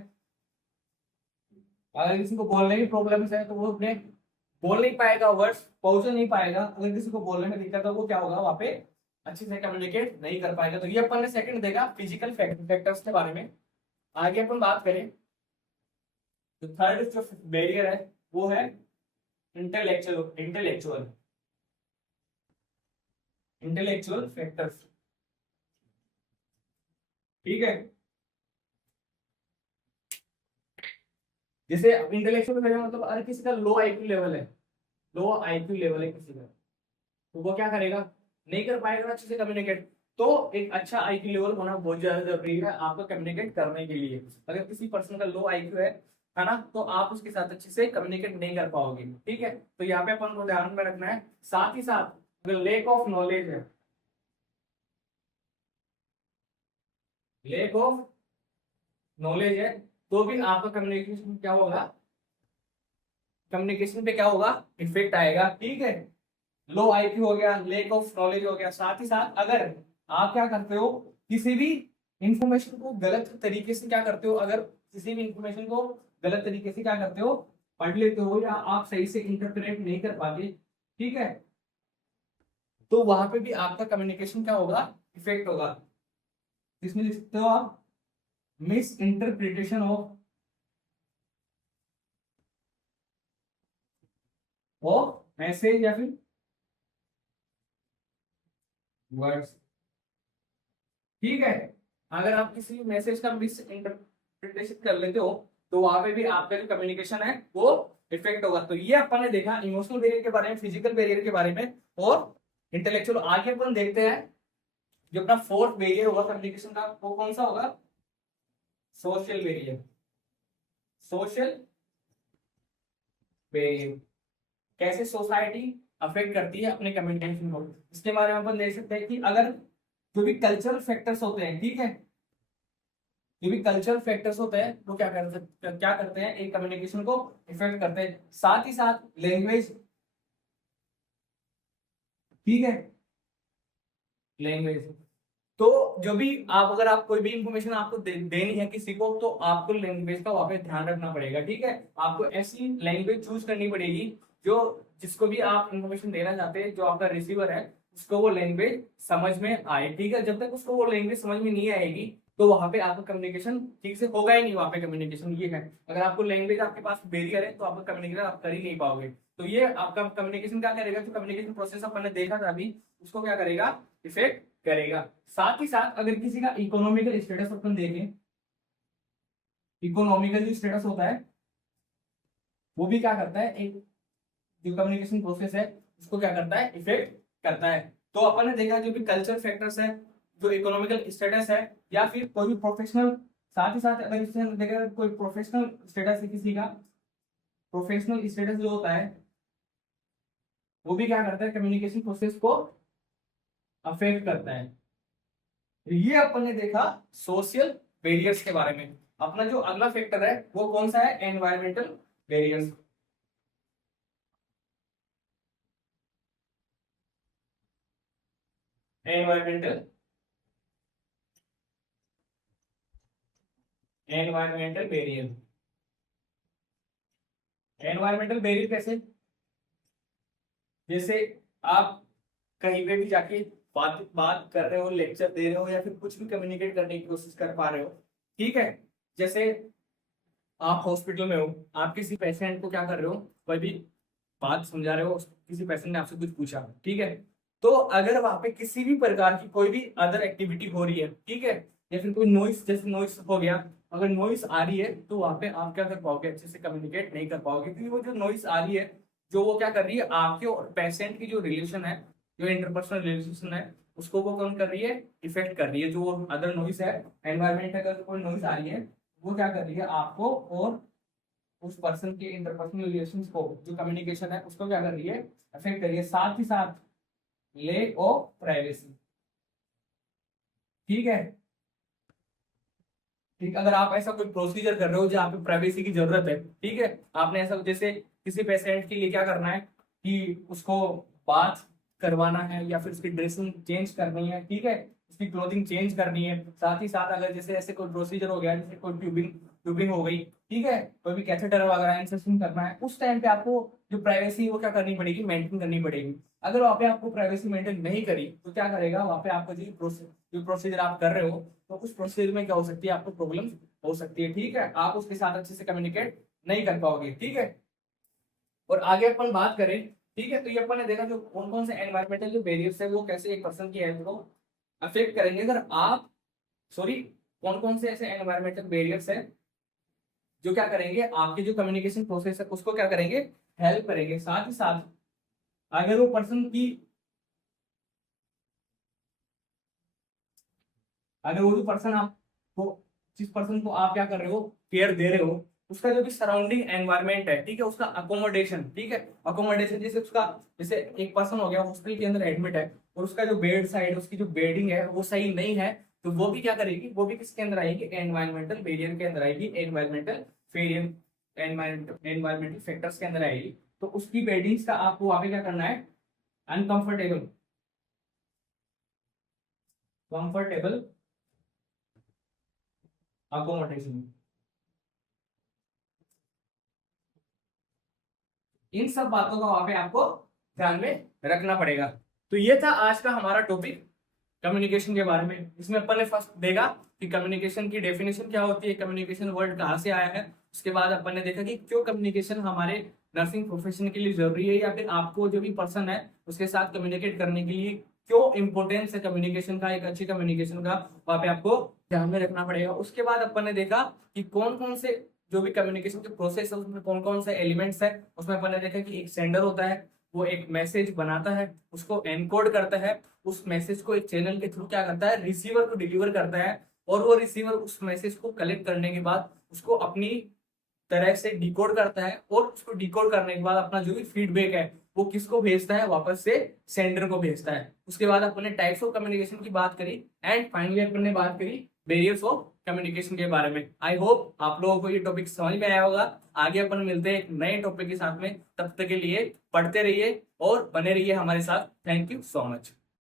अगर किसी को बोलने में प्रॉब्लम है तो वो अपने बोल नहीं पाएगा, वर्ड्स पहुंच नहीं पाएगा। अगर किसी को बोलने में दिक्कत है वो क्या होगा, वहां पे अच्छे से कम्युनिकेट नहीं कर पाएगा। तो ये अपन ने सेकंड देखा फिजिकल फैक्टर्स के बारे में। आगे अपन बात करें, तो थर्ड जो बैरियर है वो है इंटेलेक्चुअल इंटेलेक्चुअल इंटेलेक्चुअल फैक्टर्स, ठीक है। जैसे इंटेलेक्चुअल मतलब अगर किसी का लो आईक्यू लेवल है, लो आईक्यू लेवल है किसी का, तो वो क्या करेगा, नहीं कर पाएगा अच्छे से कम्युनिकेट। तो एक अच्छा आईक्यू लेवल होना बहुत ज्यादा जरूरी है आपको कम्युनिकेट करने के लिए। अगर किसी पर्सन का लो आईक्यू है ना, तो आप उसके साथ अच्छे से कम्युनिकेट नहीं कर पाओगे, ठीक है। तो यहाँ पे अपन को ध्यान में रखना है। साथ ही साथ अगर लेक ऑफ नॉलेज है, लेक ऑफ नॉलेज है, तो भी आपका कम्युनिकेशन क्या होगा, कम्युनिकेशन पे क्या होगा, इफेक्ट आएगा, ठीक है। लो आईक्यू हो गया, लेक ऑफ नॉलेज हो गया। साथ ही साथ अगर आप क्या करते हो, किसी भी इंफॉर्मेशन को गलत तरीके से क्या करते हो, अगर किसी भी इंफॉर्मेशन को गलत तरीके से क्या करते हो, पढ़ लेते हो, या आप सही से इंटरप्रेट नहीं कर पाते, ठीक है, तो वहां पे भी आपका कम्युनिकेशन क्या होगा, इफेक्ट होगा। इसमें लिख सकते हो आप मिस इंटरप्रिटेशन ऑफ मैसेज या फिर वर्ड्स, ठीक है। अगर आप किसी मैसेज का मिस इंटरप्रिटेशन कर लेते हो तो वहां पे भी आपका जो कम्युनिकेशन है वो इफेक्ट होगा। तो ये अपन ने देखा इमोशनल बैरियर के बारे में, फिजिकल बैरियर के बारे में और इंटेलेक्चुअल। आगे अपन देखते हैं जो अपना फोर्थ बैरियर होगा कम्युनिकेशन का, वो कौन सा होगा, सोशल बैरियर। सोशल बैरियर कैसे सोसाइटी अफेक्ट करती है अपने कम्युनिकेशन को, इसके बारे में अपन देख सकते हैं कि अगर जो भी कल्चरल फैक्टर्स होते हैं, ठीक है, जो भी कल्चरल फैक्टर्स होते हैं वो क्या करते हैं एक कम्युनिकेशन को इफेक्ट करते हैं। साथ ही साथ लैंग्वेज, ठीक है, लैंग्वेज। तो जो भी आप, अगर आप कोई भी इंफॉर्मेशन आपको देनी है किसी को, तो आपको लैंग्वेज का वहां पे ध्यान रखना पड़ेगा, ठीक है। आपको ऐसी लैंग्वेज चूज करनी पड़ेगी जो, जिसको भी आप इंफॉर्मेशन देना चाहते हैं, जो आपका रिसीवर है उसको वो लैंग्वेज समझ में आए, ठीक है। जब तक उसको वो लैंग्वेज समझ में नहीं आएगी तो वहां पे आपका कम्युनिकेशन ठीक से होगा ही नहीं। वहां पे कम्युनिकेशन ये है, अगर आपको लैंग्वेज आपके पास बैरियर है तो आपका कम्युनिकेशन आप कर ही नहीं पाओगे। तो ये आपका कम्युनिकेशन क्या करेगा, जो कम्युनिकेशन प्रोसेस अपन ने देखा था अभी, उसको क्या करेगा, इफेक्ट करेगा। साथ ही साथ अगर किसी का इकोनॉमिकल स्टेटस अपन देखें, इकोनॉमिकल जो स्टेटस होता है वो भी क्या करता है, एक जो कम्युनिकेशन प्रोसेस है उसको क्या करता है, इफेक्ट करता है। तो अपन ने देखा जो भी कल्चर फैक्टर्स है, जो इकोनॉमिकल स्टेटस है, या फिर कोई भी प्रोफेशनल, साथ ही साथ अगर इससे हम देखा कोई प्रोफेशनल स्टेटस है किसी का, प्रोफेशनल स्टेटस जो होता है वो भी क्या करता है, कम्युनिकेशन प्रोसेस को अफेक्ट करता है। ये अपन ने देखा सोशल बैरियर्स के बारे में। अपना जो अगला फैक्टर है वो कौन सा है, environmental barriers. Environmental environmental barrier. Environmental barrier कैसे, जैसे आप कहीं पे भी जाके बात बात कर रहे हो, लेक्चर दे रहे हो, या फिर कुछ भी कम्युनिकेट करने की कोशिश कर पा रहे हो, ठीक है। जैसे आप हॉस्पिटल में हो, आप किसी पेशेंट को क्या कर रहे हो, कोई भी बात समझा रहे हो, किसी पेशेंट ने आपसे कुछ पूछा, ठीक है। तो अगर वहां पे किसी भी प्रकार की कोई भी अदर एक्टिविटी हो रही है, ठीक है, या फिर कोई नॉइस, जैसे नॉइस हो गया, अगर नॉइस आ रही है तो वहां पे आप क्या कर पाओगे, अच्छे से कम्युनिकेट नहीं कर पाओगे, क्योंकि वो जो नॉइस आ रही है, जो वो क्या कर रही है, आपके और पेशेंट की जो रिलेशन है, जो इंटरपर्सनल रिलेशन है, उसको वो कौन कर रही है, इफेक्ट कर रही है। जो अदर नॉइस है, एनवायरमेंट अगर कोई नॉइस आ रही है, वो क्या कर रही है, आपको और उस पर्सन के इंटरपर्सनल रिलेशंस को, जो कम्युनिकेशन है उसको क्या कर रही है, अफेक्ट कर रही है। साथ ही साथ लैक ऑफ प्राइवेसी, ठीक है, ठीक। अगर आप ऐसा कोई प्रोसीजर कर रहे हो जहाँ पे प्राइवेसी की जरूरत है, ठीक है, आपने ऐसा, जैसे किसी पेशेंट के लिए क्या करना है कि उसको बात करवाना है, या फिर उसकी ड्रेसिंग चेंज करनी है, ठीक है, उसकी क्लोथिंग चेंज करनी है। साथ ही साथ अगर जैसे ऐसे कोई प्रोसीजर हो गया, जैसे कोई ट्यूबिंग ट्यूबिंग हो गई, ठीक है, कोई भी कैथेटर वगैरह इंसर्शन करना है, उस टाइम पे आपको जो प्राइवेसी वो क्या करनी पड़ेगी, मेंटेन करनी पड़ेगी। अगर वहाँ पे आपको प्राइवेसी मेंटेन नहीं करी तो क्या करेगा, वहाँ पे आपको जो प्रोसीजर आप कर रहे हो, तो उस प्रोसीजर में क्या हो सकती है, आपको प्रॉब्लम हो सकती है, ठीक है, आप उसके साथ अच्छे से कम्युनिकेट नहीं कर पाओगे, ठीक है। और आगे अपन बात करें, ठीक है, तो ये अपन ने देखा जो कौन कौन से एनवायरमेंटल जो बैरियर्स है वो कैसे एक पर्सन की हेल्थ को अफेक्ट करेंगे। अगर आप, सॉरी, कौन कौन से ऐसे एनवायरमेंटल बैरियर्स है जो क्या करेंगे, आपके जो कम्युनिकेशन प्रोसेस है उसको क्या करेंगे, हेल्प करेंगे। साथ ही साथ अगर वो पर्सन की, अगर वो जो पर्सन आपको, जिस पर्सन को आप क्या कर रहे हो, केयर दे रहे हो, उसका जो भी सराउंडिंग एनवायरनमेंट है, ठीक है, उसका अकोमोडेशन, ठीक है, अकोमोडेशन जैसे उसका, जैसे एक पर्सन हो गया हॉस्पिटल के अंदर एडमिट है और उसका जो बेड साइड, उसकी जो बेडिंग है वो सही नहीं है, तो वो भी क्या करेगी, वो भी किसके अंदर आएगी, एनवायरमेंटल बैरियर के अंदर आएगी, एनवायरमेंटल बैरियर एनवायरमेंटल फैक्टर्स के अंदर आएगी, तो उसकी वेडिंग्स का आपको वहां पे क्या करना है, अनकंफर्टेबल, कंफर्टेबल अकोमोडेशन, इन सब बातों का वहां पे आपको ध्यान में रखना पड़ेगा। तो ये था आज का हमारा टॉपिक कम्युनिकेशन के बारे में। इसमें अपन ने फर्स्ट देखा कि कम्युनिकेशन की डेफिनेशन क्या होती है, कम्युनिकेशन वर्ड कहाँ से आया है। उसके बाद अपन ने देखा कि क्यों कम्युनिकेशन हमारे नर्सिंग प्रोफेशन के लिए जरूरी है, या फिर आपको जो भी पर्सन है उसके साथ कम्युनिकेट करने के लिए क्यों इंपॉर्टेंस है कम्युनिकेशन का, एक अच्छी कम्युनिकेशन का वहां पे आपको ध्यान में रखना पड़ेगा। उसके बाद अपन ने देखा कि कौन कौन से जो भी कम्युनिकेशन के प्रोसेस है उसमें कौन कौन से एलिमेंट्स है। उसमें अपन ने देखा कि एक सेंडर होता है, वो एक मैसेज बनाता है, उसको एनकोड करता है, उस मैसेज को एक चैनल के थ्रू क्या करता है, रिसीवर को डिलीवर करता है, और वो रिसीवर उस मैसेज को कलेक्ट करने के बाद उसको अपनी तरह से डिकोड करता है, और उसको डिकोड करने के बाद अपना जो भी फीडबैक है वो किसको भेजता है, वापस से सेंडर को भेजता है। उसके बाद अपने टाइप्स ऑफ कम्युनिकेशन की बात करी, एंड फाइनली अपन ने बात करी वेरियस ऑफ कम्युनिकेशन के बारे में। आई होप आप लोगों को ये टॉपिक समझ में आया होगा। आगे अपन मिलते हैं एक नए टॉपिक के साथ में, तब तक के लिए पढ़ते रहिए और बने रहिए हमारे साथ। Thank you so much.